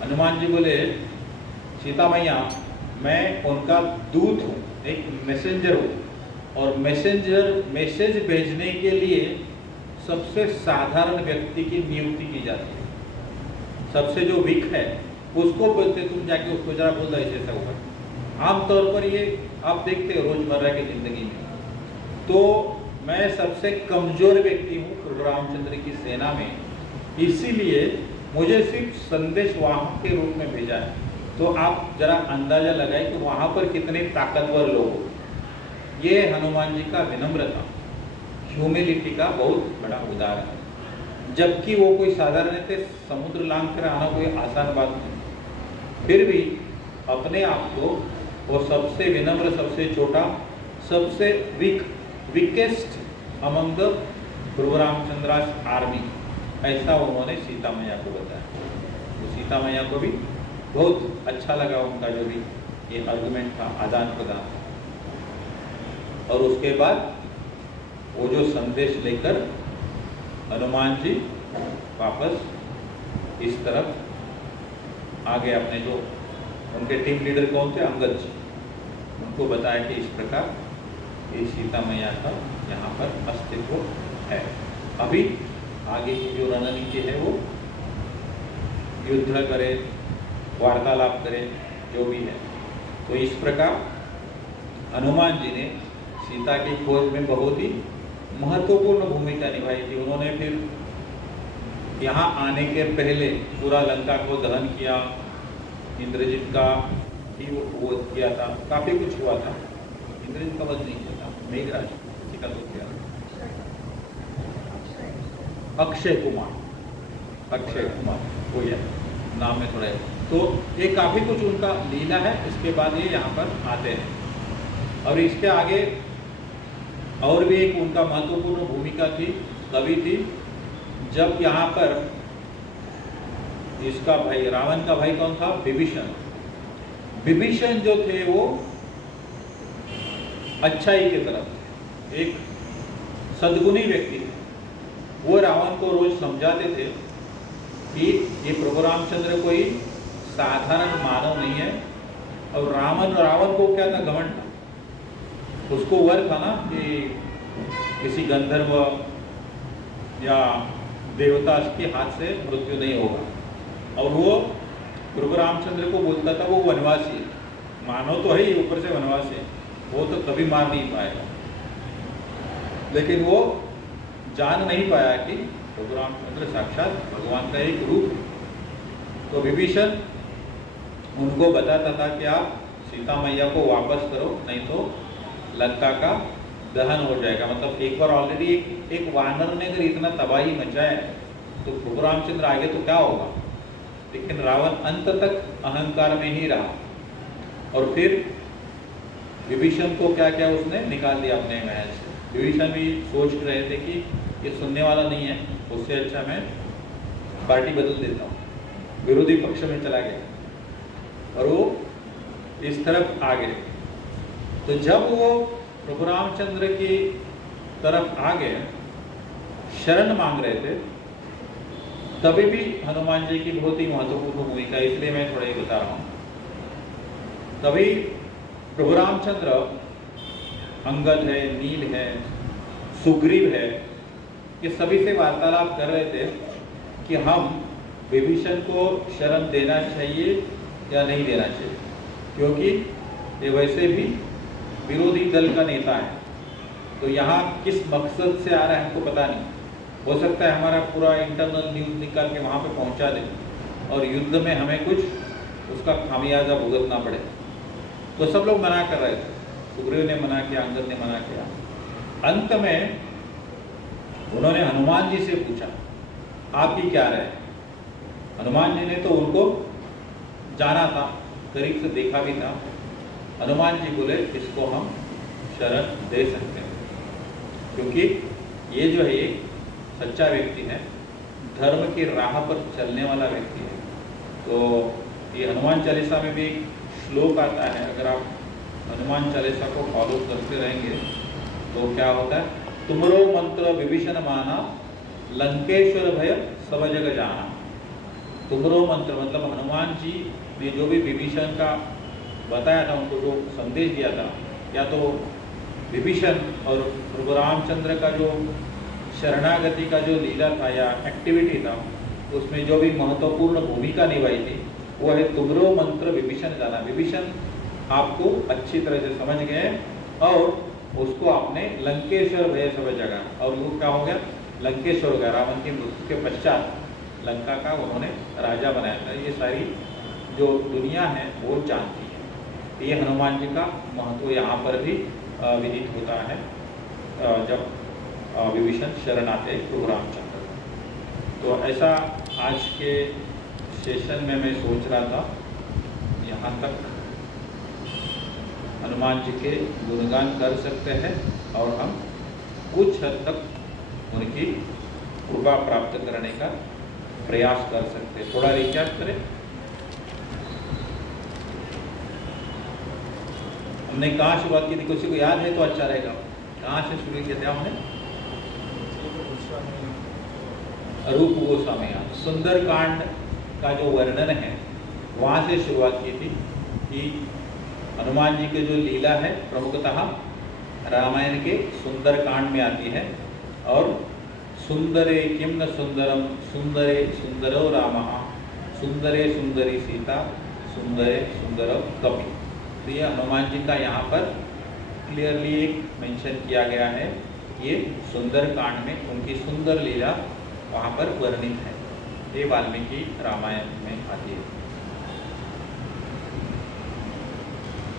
हनुमान जी बोले, सीता मैया मैं उनका दूत हूँ, एक मैसेंजर हूँ, और मैसेंजर मैसेज भेजने के लिए सबसे साधारण व्यक्ति की नियुक्ति की जाती है। सबसे जो वीक है उसको बोलते, तुम जाके उसको जरा बोल दो ऐसे ऐसा होगा। आमतौर पर ये आप देखते हो रोजमर्रा की जिंदगी में। तो मैं सबसे कमजोर व्यक्ति हूँ प्रभु रामचंद्र की सेना में, इसीलिए मुझे सिर्फ संदेशवाहक के रूप में भेजा है। तो आप जरा अंदाजा लगाए कि वहाँ पर कितने ताकतवर लोग हो। ये हनुमान जी का विनम्रता, ह्यूमिलिटी का बहुत बड़ा उदाहरण है। जबकि वो कोई साधारण थे, समुद्र लांघ कर आना कोई आसान बात नहीं, फिर भी अपने आप को वो सबसे विनम्र, सबसे छोटा, सबसे weakest among the Prabhu Ramchandra army, ऐसा उन्होंने सीता मैया को बताया। तो सीता मैया को भी बहुत अच्छा लगा उनका जो भी ये आर्गुमेंट था, आदान प्रदान। और उसके बाद वो जो संदेश लेकर हनुमान जी वापस इस तरफ आ गए, अपने जो उनके टीम लीडर कौन थे, अंगद जी, उनको बताया कि इस प्रकार ये सीता मैया का यहाँ पर अस्तित्व है। अभी आगे की जो रणनीति है वो युद्ध करे, वार्तालाप करे, जो भी है। तो इस प्रकार हनुमान जी ने सीता की खोज में बहुत ही महत्वपूर्ण भूमिका निभाई थी। उन्होंने फिर यहाँ आने के पहले पूरा लंका को दहन किया, इंद्रजित का ही वो किया था, काफ़ी कुछ हुआ था। इंद्रजित का वध नहीं किया था, मेघराज का तो किया। अक्षय कुमार वो है नाम में थोड़ा है। तो ये काफ़ी कुछ उनका लीला है। इसके बाद ये यहाँ पर आते हैं और इसके आगे और भी एक उनका महत्वपूर्ण भूमिका थी, कवि थी जब यहाँ पर इसका भाई, रावण का भाई कौन था? विभीषण। विभीषण जो थे वो अच्छाई की तरफ थे, एक सद्गुणी व्यक्ति थे। वो रावण को रोज समझाते थे कि ये प्रभु रामचंद्र कोई साधारण मानव नहीं है। और रावण को क्या था? घमंड था। उसको वर था ना कि किसी गंधर्व या देवता के हाथ से मृत्यु नहीं होगा। और वो प्रभु रामचंद्र को बोलता था वो वनवासी है, मानव तो है ही, ऊपर से वनवासी है, वो तो कभी मार नहीं पाएगा। लेकिन वो जान नहीं पाया कि प्रभु रामचंद्र साक्षात भगवान का एक रूप है। तो विभीषण उनको बताता था कि आप सीता मैया को वापस करो, नहीं तो लंका का दहन हो जाएगा। मतलब एक बार ऑलरेडी एक वानर ने अगर इतना तबाही मचाया है तो प्रभु रामचंद्र आगे तो क्या होगा। लेकिन रावण अंत तक अहंकार में ही रहा और फिर विभीषण को क्या क्या उसने निकाल दिया अपने महल से। विभीषण भी सोच रहे थे कि ये सुनने वाला नहीं है, उससे अच्छा मैं पार्टी बदल देता हूँ, विरोधी पक्ष में चला गया और वो इस तरफ आ गए। तो जब वो प्रभु रामचंद्र की तरफ आ गए, शरण मांग रहे थे, तभी भी हनुमान जी की बहुत ही महत्वपूर्ण भूमिका, इसलिए मैं थोड़ा ही बता रहा हूँ। तभी प्रभु रामचंद्र अंगद है, नील है, सुग्रीव है, ये सभी से वार्तालाप कर रहे थे कि हम विभीषण को शरण देना चाहिए या नहीं देना चाहिए, क्योंकि ये वैसे भी विरोधी दल का नेता है। तो यहाँ किस मकसद से आ रहा है हमको पता नहीं, हो सकता है हमारा पूरा इंटरनल न्यूज़ निकाल के वहाँ पे पहुँचा दे और युद्ध में हमें कुछ उसका खामियाजा भुगतना पड़े। तो सब लोग मना कर रहे थे, सुग्रीव ने मना किया, अंगद ने मना किया। अंत में उन्होंने हनुमान जी से पूछा आपकी क्या राय है। हनुमान जी ने तो उनको जाना था, करीब से देखा भी था। हनुमान जी बोले इसको हम शरण दे सकते हैं, क्योंकि ये जो है एक सच्चा व्यक्ति है, धर्म की राह पर चलने वाला व्यक्ति है। तो ये हनुमान चालीसा में भी एक श्लोक आता है, अगर आप हनुमान चालीसा को फॉलो करते रहेंगे तो क्या होता है, तुमरो मंत्र विभीषण माना, लंकेश्वर भय सब जग जाना। तुमरो मंत्र मतलब हनुमान जी ने जो भी विभीषण का बताया था, उनको जो संदेश दिया था, या तो विभीषण और प्रभु रामचंद्र का जो शरणागति का जो लीला था या एक्टिविटी था, उसमें जो भी महत्वपूर्ण भूमिका निभाई थी वो है तुमरो मंत्र विभीषण जाना। विभीषण आपको अच्छी तरह से समझ गए और उसको आपने लंकेश्वर भय सब जगह, और वो क्या हो गया, लंकेश्वर हो गया। रावण की मृत्यु के पश्चात लंका का उन्होंने राजा बनाया था। ये सारी जो दुनिया है वो जानती है। ये हनुमान जी का महत्व यहाँ पर भी विदित होता है जब विभीषण शरण आते प्रभु रामचंद्र। तो ऐसा आज के सेशन में मैं सोच रहा था, यहाँ तक हनुमान जी के गुणगान कर सकते हैं और हम कुछ हद तक उनकी कृपा प्राप्त करने का प्रयास कर सकते हैं। थोड़ा रिचार्ज करें। हमने कहाँ शुरुआत की थी, किसी को याद है तो अच्छा रहेगा। कहाँ से शुरू किया था हमने? रूप गोस्वामी, सुंदरकांड का जो वर्णन है वहाँ से शुरुआत की थी कि हनुमान जी की जो लीला है प्रमुखतः रामायण के सुंदरकांड में आती है। और सुंदरे किम न सुंदरम सुंदरे सुंदरो रामः सुंदरे सुंदरी सीता सुंदरे सुंदरो कपि। तो ये हनुमान जी का यहाँ पर क्लियरली एक मेंशन किया गया है। ये सुंदरकांड में उनकी सुंदर लीला वहाँ पर वर्णित है। ये वाल्मीकि रामायण में आती है।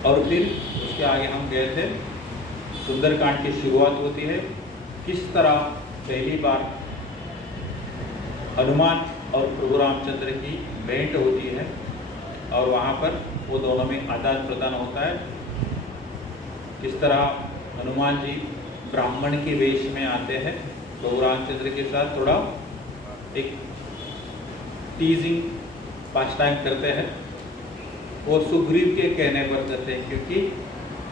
और फिर उसके आगे हम गए थे, सुंदरकांड की शुरुआत होती है किस तरह पहली बार हनुमान और प्रभु रामचंद्र की भेंट होती है और वहाँ पर वो दोनों में आदान प्रदान होता है। किस तरह हनुमान जी ब्राह्मण के वेश में आते हैं प्रभु रामचंद्र के साथ थोड़ा एक टीजिंग पास टाइम करते हैं। वो सुग्रीव के कहने पर करते हैं, क्योंकि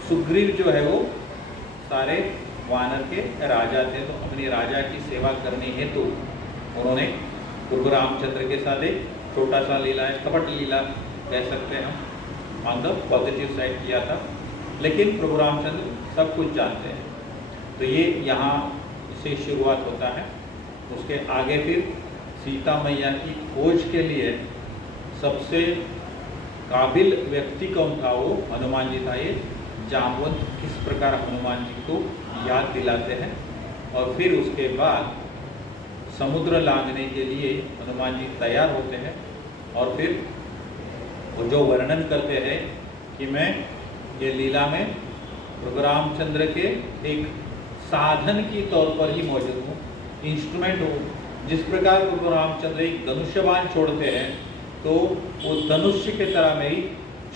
सुग्रीव जो है वो सारे वानर के राजा थे, तो अपनी राजा की सेवा करनी हेतु उन्होंने प्रभु रामचंद्र के साथ एक छोटा सा लीला है, कपट लीला कह सकते हैं हम, ऑन द पॉजिटिव साइड किया था। लेकिन प्रभु रामचंद्र सब कुछ जानते हैं, तो ये यहाँ से शुरुआत होता है। उसके आगे फिर सीता मैया की खोज के लिए सबसे काबिल व्यक्ति कौन था, वो हनुमान जी था। ये जामवंत किस प्रकार हनुमान जी को याद दिलाते हैं, और फिर उसके बाद समुद्र लांघने के लिए हनुमान जी तैयार होते हैं, और फिर वो जो वर्णन करते हैं कि मैं ये लीला में प्रभु रामचंद्र के एक साधन की तौर पर ही मौजूद हूँ, इंस्ट्रूमेंट हूँ। जिस प्रकार प्रभु रामचंद्र एक धनुष्यबाण छोड़ते हैं, तो वो धनुष्य के तरह मेरी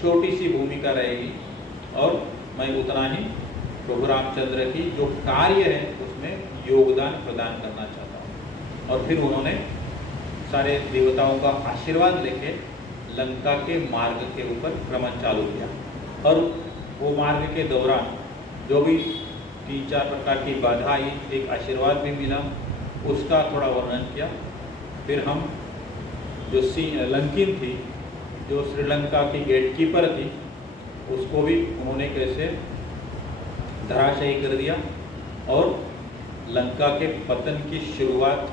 छोटी सी भूमिका रहेगी, और मैं उतना ही प्रभु रामचंद्र की जो कार्य है उसमें योगदान प्रदान करना चाहता हूँ। और फिर उन्होंने सारे देवताओं का आशीर्वाद लेके लंका के मार्ग के ऊपर भ्रमण चालू किया, और वो मार्ग के दौरान जो भी 3-4 प्रकार की बाधा आई, एक आशीर्वाद भी मिला, उसका थोड़ा वर्णन किया। फिर हम जो लंकिन थी, जो श्रीलंका की गेटकीपर थी, उसको भी उन्होंने कैसे धराशायी कर दिया, और लंका के पतन की शुरुआत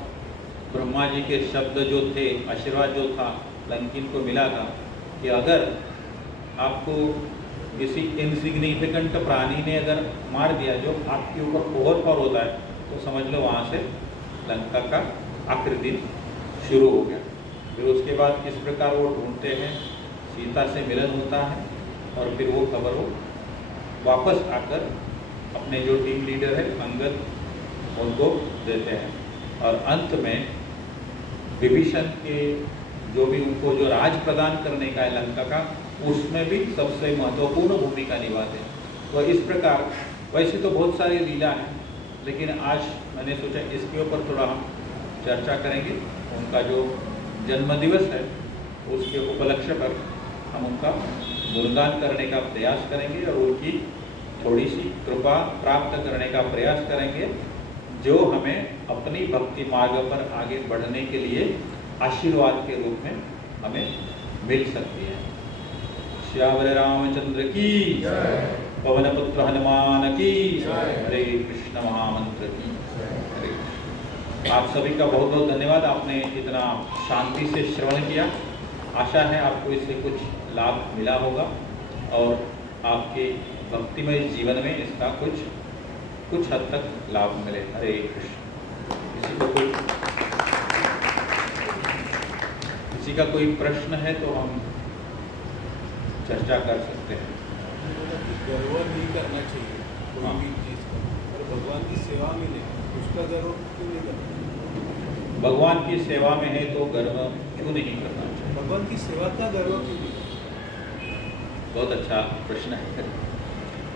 ब्रह्मा जी के शब्द जो थे, आशीर्वाद जो था लंकिन को मिला था कि अगर आपको किसी इनसिग्निफिकेंट प्राणी ने अगर मार दिया जो आपके ऊपर ओवरपावर होता है, तो समझ लो वहाँ से लंका का आखिरी दिन शुरू हो गया। फिर उसके बाद किस प्रकार वो ढूंढते हैं, सीता से मिलन होता है, और फिर वो खबर वो वापस आकर अपने जो टीम लीडर है अंगद, उनको देते हैं। और अंत में विभीषण के जो भी उनको जो राज प्रदान करने का है लंका का, उसमें भी सबसे महत्वपूर्ण भूमिका निभाते हैं। तो इस प्रकार वैसे तो बहुत सारी लीला हैं, लेकिन आज मैंने सोचा इसके ऊपर थोड़ा हम चर्चा करेंगे। उनका जो जन्मदिवस है उसके उपलक्ष्य पर हम उनका गुणगान करने का प्रयास करेंगे, और उनकी थोड़ी सी कृपा प्राप्त करने का प्रयास करेंगे, जो हमें अपनी भक्ति मार्ग पर आगे बढ़ने के लिए आशीर्वाद के रूप में हमें मिल सकती है। श्यावर रामचंद्र की जय, पवन पुत्र हनुमान की जय, हरे कृष्ण महामंत्र की जय। आप सभी का बहुत बहुत धन्यवाद, आपने इतना शांति से श्रवण किया। आशा है आपको इससे कुछ लाभ मिला होगा, और आपके भक्तिमय जीवन में इसका कुछ हद तक लाभ मिले। हरे कृष्ण। किसी का कोई प्रश्न है तो हम चर्चा कर सकते हैं। गर्व नहीं करना चाहिए कोई भी चीज़ का, और भगवान की सेवा में नहीं, उसका गर्व क्यों नहीं करना? भगवान की सेवा में है तो गर्व क्यों नहीं करना चाहिए? भगवान की सेवा का गर्व क्यों नहीं? बहुत अच्छा प्रश्न है।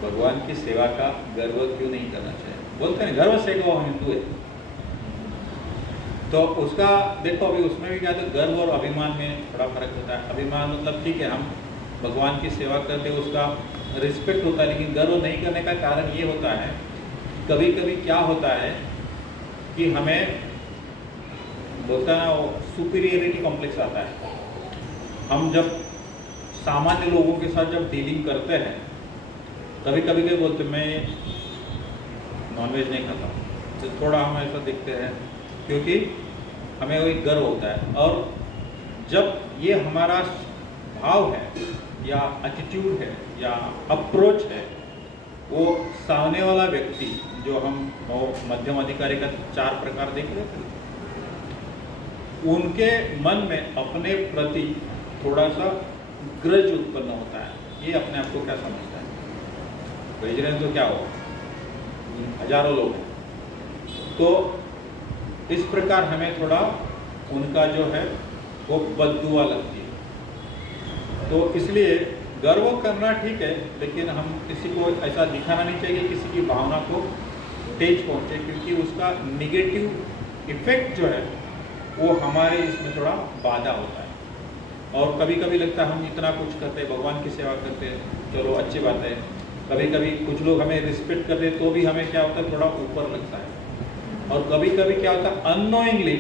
भगवान की सेवा का गर्व क्यों नहीं करना चाहिए? बोलते हैं गर्व से को हम हिंदू है, तो उसका देखो अभी उसमें भी क्या था, गर्व और अभिमान में थोड़ा फर्क होता है। अभिमान मतलब ठीक है, हम भगवान की सेवा करते उसका रिस्पेक्ट होता है, लेकिन गर्व नहीं करने का कारण ये होता है, कभी कभी क्या होता है कि हमें बोलता है ना, सुपीरियरिटी कॉम्प्लेक्स आता है। हम जब सामान्य लोगों के साथ जब डीलिंग करते हैं, कभी कभी क्या बोलते मैं नॉनवेज नहीं खाता, तो थोड़ा हम ऐसा दिखते हैं, क्योंकि हमें वही गर्व होता है। और जब ये हमारा भाव है या एटीट्यूड है या अप्रोच है, वो सामने वाला व्यक्ति जो हम मध्यम अधिकारी का 4 प्रकार देख रहे थे, उनके मन में अपने प्रति थोड़ा सा ग्रज उत्पन्न होता है। ये अपने आप को क्या समझता है, भेज रहे हैं तो क्या हो, हजारों लोग हैं, तो इस प्रकार हमें थोड़ा उनका जो है वो बददुआ लगती है। तो इसलिए गर्व करना ठीक है, लेकिन हम किसी को ऐसा दिखाना नहीं चाहिए किसी की भावना को ठेस पहुंचे, क्योंकि उसका निगेटिव इफेक्ट जो है वो हमारे इसमें थोड़ा बाधा होता है। और कभी कभी लगता है हम इतना कुछ करते हैं, भगवान की सेवा करते हैं, चलो अच्छी बात है। कभी कभी कुछ लोग हमें रिस्पेक्ट करते हैं तो भी हमें क्या होता है, थोड़ा ऊपर लगता है। और कभी कभी क्या होता है, अननोइंगली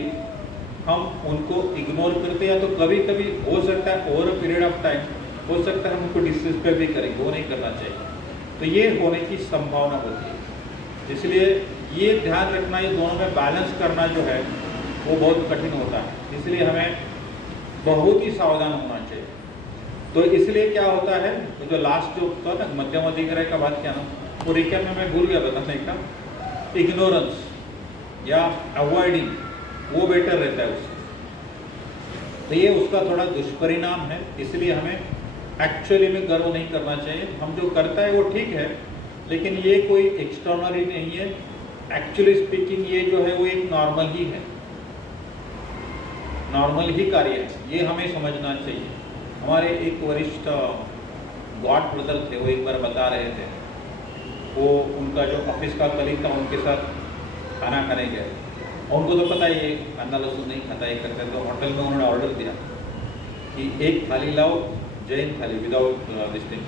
हम उनको इग्नोर करते हैं, या तो कभी कभी हो सकता है over a period of time हो सकता है हम उनको डिसरिस्पेक्ट भी करें, वो नहीं करना चाहिए। तो ये होने की संभावना होती है। इसलिए ये ध्यान रखना, ये दोनों में बैलेंस करना जो है वो बहुत कठिन होता है। इसलिए हमें बहुत ही सावधान होना चाहिए। तो इसलिए क्या होता है, तो जो लास्ट जो था ना मध्यम अधिकारी का बात क्या ना, वो रिकैप में मैं भूल गया बताने का। इग्नोरेंस या अवॉइडिंग वो बेटर रहता है उससे। तो ये उसका थोड़ा दुष्परिणाम है। इसलिए हमें एक्चुअली में गर्व नहीं करना चाहिए। हम जो करता है वो ठीक है, लेकिन ये कोई एक्स्ट्राऑर्डिनरी नहीं है। एक्चुअली स्पीकिंग ये जो है वो एक नॉर्मल ही है, नॉर्मल ही कार्य है, ये हमें समझना चाहिए। हमारे एक वरिष्ठ गॉड ब्रदर थे, वो एक बार बता रहे थे, वो उनका जो ऑफिस का कलीग था उनके साथ खाना खाने गए। उनको तो पता है ये अंडा लहसुन नहीं खाता, ये करते, तो होटल में उन्होंने ऑर्डर दिया कि एक थाली लाओ जैन थाली विदाउट डिस्टिंग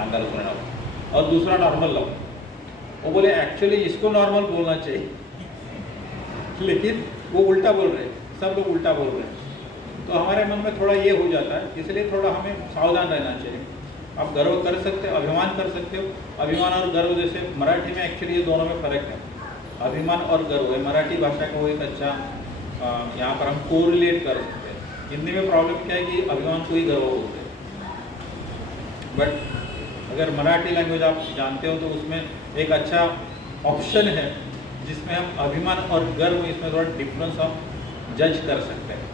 अंडा लहसुन लाओ और दूसरा नॉर्मल लाओ। वो बोले एक्चुअली इसको नॉर्मल बोलना चाहिए, लेकिन वो उल्टा बोल रहे हैं, सब लोग उल्टा बोल रहे हैं। तो हमारे मन में थोड़ा ये हो जाता है। इसलिए थोड़ा हमें सावधान रहना चाहिए। आप गर्व कर सकते हो, अभिमान कर सकते हो। अभिमान और गर्व जैसे मराठी में एक्चुअली ये दोनों में फ़र्क है। अभिमान और गर्व है मराठी भाषा का वो एक अच्छा यहाँ पर हम कोरिलेट कर सकते हैं। हिंदी में प्रॉब्लम क्या है कि अभिमान को ही गर्व बोलते हैं, बट अगर मराठी लैंग्वेज आप जानते हो तो उसमें एक अच्छा ऑप्शन है जिसमें हम अभिमान और गर्व इसमें थोड़ा डिफरेंस हम जज कर सकते हैं।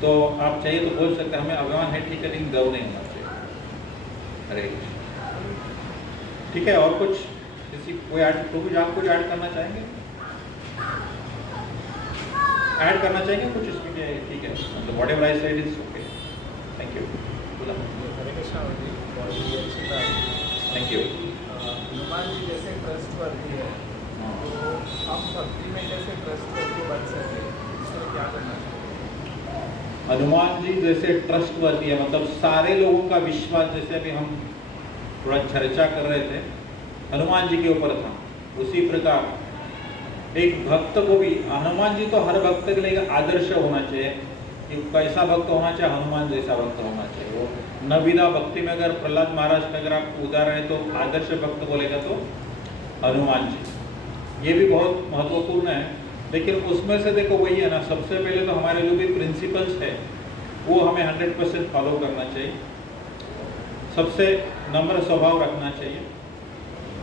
तो आप चाहिए तो बोल सकते हैं हमें अभिमान है, ठीक है, लेकिन गर्व नहीं होना चाहिए। हरे कृष्ण। ठीक है, और कुछ किसी कोई ऐड, तो कुछ आप कुछ ऐड करना चाहेंगे? ऐड करना चाहेंगे कुछ इसमें? क्या ठीक है, मतलब whatever I said is okay. Thank you. Hare Krishna ji, बहुत ही अच्छी बात। Thank you. हनुमान जी जैसे ट्रस्टवर्दी है, तो हम भक्ति में जैसे ट्रस्टवर्दी बन सके, इसमें क्या करना चाहिए? हनुमान जी जैसे ट्रस्टवर्दी है, मतलब सारे लोगों का विश्वास, जैसे अभी हम थोड़ा चर्चा कर रहे थे हनुमान जी के ऊपर था, उसी प्रकार एक भक्त को भी, हनुमान जी तो हर भक्त के लिए आदर्श होना चाहिए। एक कैसा भक्त होना चाहिए? हनुमान जैसा भक्त होना चाहिए। वो नविदा भक्ति में अगर प्रहलाद महाराज का अगर आप उदाहरण है तो आदर्श भक्त बोलेगा तो हनुमान जी, ये भी बहुत महत्वपूर्ण है। लेकिन उसमें से देखो वही है ना, सबसे पहले तो हमारे जो भी प्रिंसिपल्स है वो हमें 100% फॉलो करना चाहिए। सबसे नम्र स्वभाव रखना चाहिए,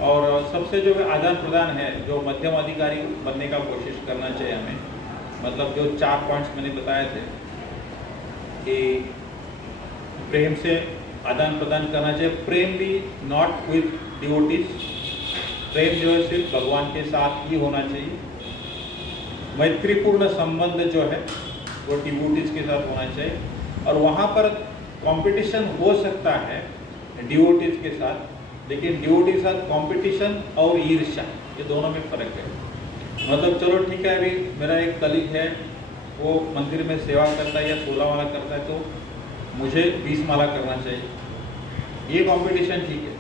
और सबसे जो आदान प्रदान है, जो मध्यम अधिकारी बनने का कोशिश करना चाहिए हमें। मतलब जो 4 पॉइंट्स मैंने बताए थे कि प्रेम से आदान प्रदान करना चाहिए। प्रेम भी नॉट विथ डिवोटीज, प्रेम जो है सिर्फ भगवान के साथ ही होना चाहिए। मैत्रीपूर्ण संबंध जो है वो डिवोटीज के साथ होना चाहिए, और वहाँ पर कंपटीशन हो सकता है डिवोटीज के साथ, लेकिन डिवोटी के साथ कंपटीशन और ईर्ष्या, ये दोनों में फ़र्क है। मतलब चलो ठीक है, अभी मेरा एक कलीग है, वो मंदिर में सेवा करता है या 16 माला करता है, तो मुझे 20 माला करना चाहिए, ये कंपटीशन ठीक है।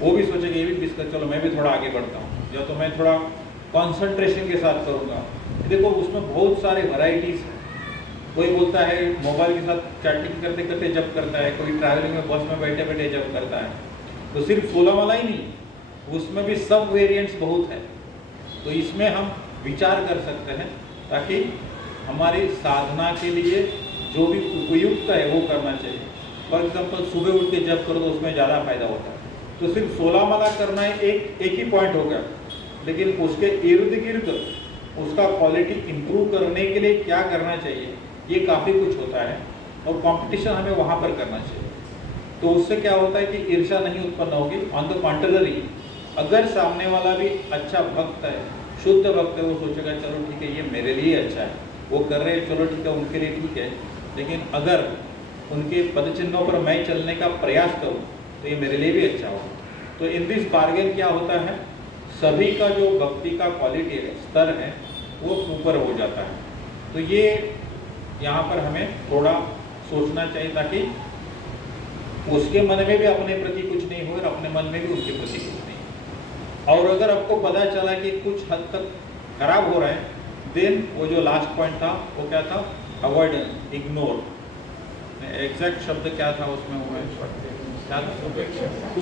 वो भी सोचेगा ये भी 20 कर, चलो मैं भी थोड़ा आगे बढ़ता हूँ, या तो मैं थोड़ा कंसंट्रेशन के साथ करूँगा। देखो उसमें बहुत सारे वैरायटीज़ हैं। कोई बोलता है मोबाइल के साथ चैटिंग करते करते जप करता है, कोई ट्रैवलिंग में बस में बैठे बैठे जप करता है। तो सिर्फ 16 माला ही नहीं, उसमें भी सब वेरिएंट्स बहुत है। तो इसमें हम विचार कर सकते हैं, ताकि हमारी साधना के लिए जो भी उपयुक्त है वो करना चाहिए। फॉर एग्जाम्पल सुबह उठ के जप करो तो उसमें ज़्यादा फायदा होता है। तो सिर्फ 16 माला करना एक ही पॉइंट हो गया, लेकिन उसके इर्द गिर्द उसका क्वालिटी इंप्रूव करने के लिए क्या करना चाहिए, ये काफ़ी कुछ होता है। और कंपटीशन हमें वहाँ पर करना चाहिए। तो उससे क्या होता है कि ईर्ष्या नहीं उत्पन्न होगी। ऑन द कॉन्ट्ररी, अगर सामने वाला भी अच्छा भक्त है, शुद्ध भक्त है, वो सोचेगा चलो ठीक है ये मेरे लिए अच्छा है, वो कर रहे हैं चलो ठीक है उनके लिए ठीक है, लेकिन अगर उनके पद चिन्हों पर मैं चलने का प्रयास करूँ तो ये मेरे लिए भी अच्छा होगा। तो इन दिस बार्गेन क्या होता है, सभी का जो भक्ति का क्वालिटी है, स्तर है, वो ऊपर हो जाता है। तो ये यहाँ पर हमें थोड़ा सोचना चाहिए ताकि उसके मन में भी अपने प्रति कुछ नहीं हो और अपने मन में भी उनके प्रति कुछ नहीं। और अगर आपको पता चला कि कुछ हद तक खराब हो रहा है, देन वो जो लास्ट पॉइंट था वो क्या था, अवॉइडेंस, इग्नोर। एग्जैक्ट शब्द क्या था उसमें, वो है क्या था,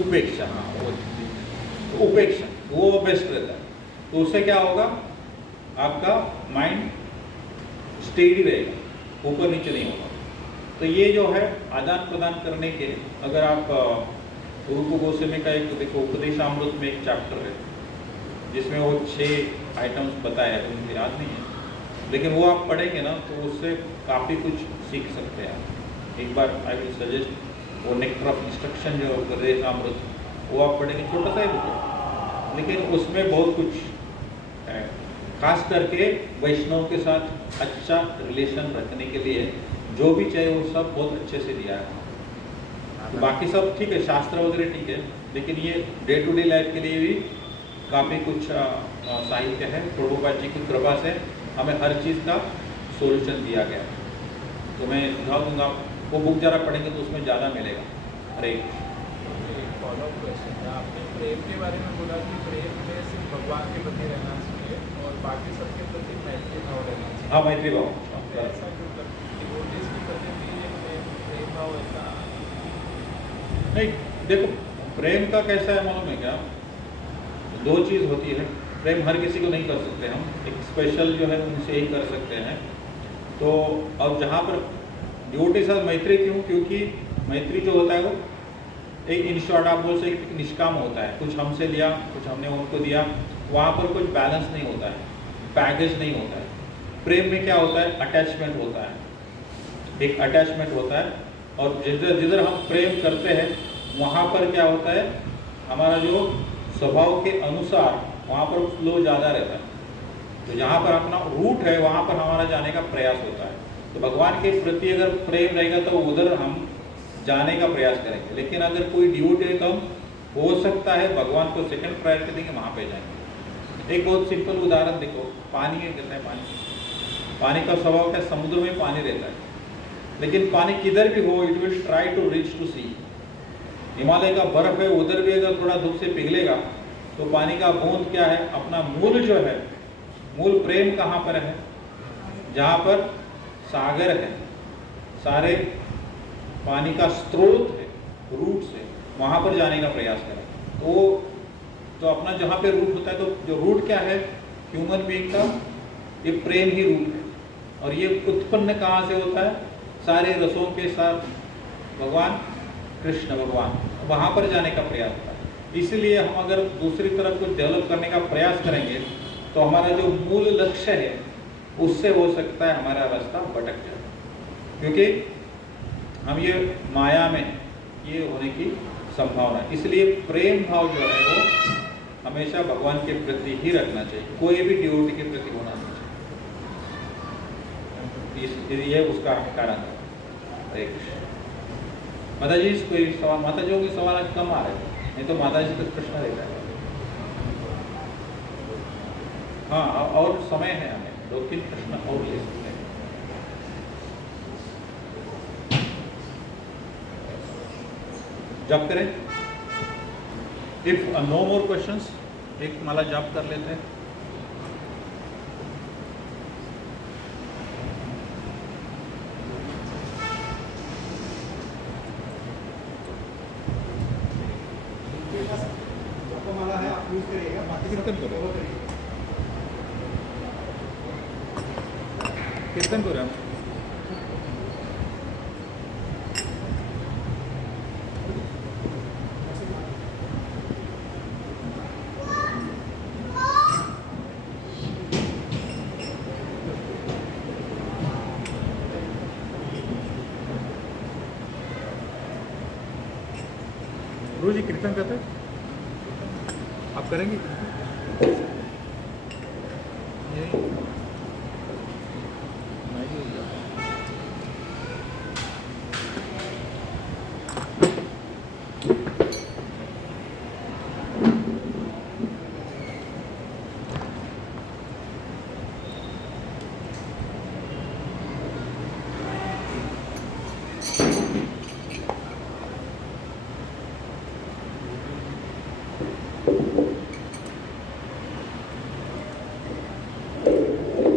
उपेक्षा। हाँ, वो उपेक्षा, वो बेस्ट रहता है। तो उससे क्या होगा, आपका माइंड स्टेडी रहेगा, ऊपर नीचे नहीं होगा। तो ये जो है आदान प्रदान करने के, अगर आप रूप गोस्वामी का एक देखो उपदेशामृत में एक चैप्टर है जिसमें वो 6 आइटम्स बताया है, मुझे याद नहीं है, लेकिन वो आप पढ़ेंगे ना तो उससे काफ़ी कुछ सीख सकते हैं। एक बार आई विल सजेस्ट वो नेक्टर ऑफ इंस्ट्रक्शन जो उपदेशामृत, वो आप पढ़ेंगे, छोटा सा ही बुक है लेकिन उसमें बहुत कुछ है। खास करके वैष्णव के साथ अच्छा रिलेशन रखने के लिए जो भी चाहिए वो सब बहुत अच्छे से दिया है। तो बाकी सब ठीक है, शास्त्र वगैरह ठीक है, लेकिन ये डे टू डे लाइफ के लिए भी काफ़ी कुछ साहित्य है। प्रभुपाद जी की कृपा से हमें हर चीज़ का सॉल्यूशन दिया गया है। तो मैं सुझाव दूंगा, वो बुक जरा पढ़ेंगे तो उसमें ज़्यादा मिलेगा। अरे फॉलोअप क्वेश्चन था, आपने प्रेम के बारे में बोला कि प्रेम में सिर्फ भगवान के प्रति रहना चाहिए और बाकी सबके प्रति मैत्री भाव रहना चाहिए। हाँ, मैत्री भाव। तो ऐसा क्यों करते, डिवोटीज के प्रति भी ये प्रेम भाव ऐसा नहीं, देखो प्रेम का कैसा है मालूम है क्या, 2 चीज़ होती है। प्रेम हर किसी को नहीं कर सकते हम, एक स्पेशल जो है उनसे ही कर सकते हैं। तो अब जहाँ पर डिवोटी साथ मैत्री क्यों, क्योंकि मैत्री जो होता है वो एक इन शॉर्ट आप बोल सकते एक निष्काम होता है, कुछ हमसे लिया कुछ हमने उनको दिया, वहाँ पर कुछ बैलेंस नहीं होता है, पैकेज नहीं होता है। प्रेम में क्या होता है, अटैचमेंट होता है, एक अटैचमेंट होता है। और जिधर जिधर हम प्रेम करते हैं वहाँ पर क्या होता है, हमारा जो स्वभाव के अनुसार वहाँ पर फ्लो ज़्यादा रहता है। तो जहाँ पर अपना रूट है वहाँ पर हमारा जाने का प्रयास होता है। तो भगवान के प्रति अगर प्रेम रहेगा तो उधर हम जाने का प्रयास करेंगे। लेकिन अगर कोई ड्यूटी है तो हम हो सकता है भगवान को सेकंड प्रायोरिटी देंगे, वहाँ पे जाएंगे। एक बहुत सिंपल उदाहरण देखो, पानी है, कहते हैं पानी का स्वभाव क्या, समुद्र में पानी रहता है, लेकिन पानी किधर भी हो it will try to reach to sea. Himalaya का बर्फ है, उधर भी अगर थोड़ा धूप से पिघलेगा तो पानी का बूंद क्या है, अपना मूल जो है, मूल प्रेम कहाँ पर है, जहाँ पर सागर है, सारे पानी का स्रोत है, रूट से वहाँ पर जाने का प्रयास करें। तो अपना जहाँ पे रूट होता है, तो जो रूट क्या है ह्यूमन बीइंग का, ये प्रेम ही रूट है। और ये उत्पन्न कहाँ से होता है, सारे रसों के साथ भगवान कृष्ण भगवान, वहाँ पर जाने का प्रयास होता है। इसलिए हम अगर दूसरी तरफ कुछ डेवलप करने का प्रयास करेंगे तो हमारा जो मूल लक्ष्य है उससे हो सकता है हमारा रास्ता भटक जाए, क्योंकि हम ये माया में ये होने की संभावना है। इसलिए प्रेम भाव जो है वो हमेशा भगवान के प्रति ही रखना चाहिए, कोई भी डिवोटी के प्रति होना नहीं चाहिए। ये उसका कारण है। हरे कृष्ण। माता जी कोई सवाल, माता जी के सवाल आज कम आ रहे हैं, नहीं तो माता जी का प्रश्न रहता है। हाँ, और समय है, हमें 2-3 प्रश्न और ले सकते हैं। जप करें, इफ नो मोर क्वेश्चंस, एक माला जप कर लेते हैं। कीर्तन करो, कीर्तन करो। गुरु जी कीर्तन करते हैं, आप करेंगे? यही है।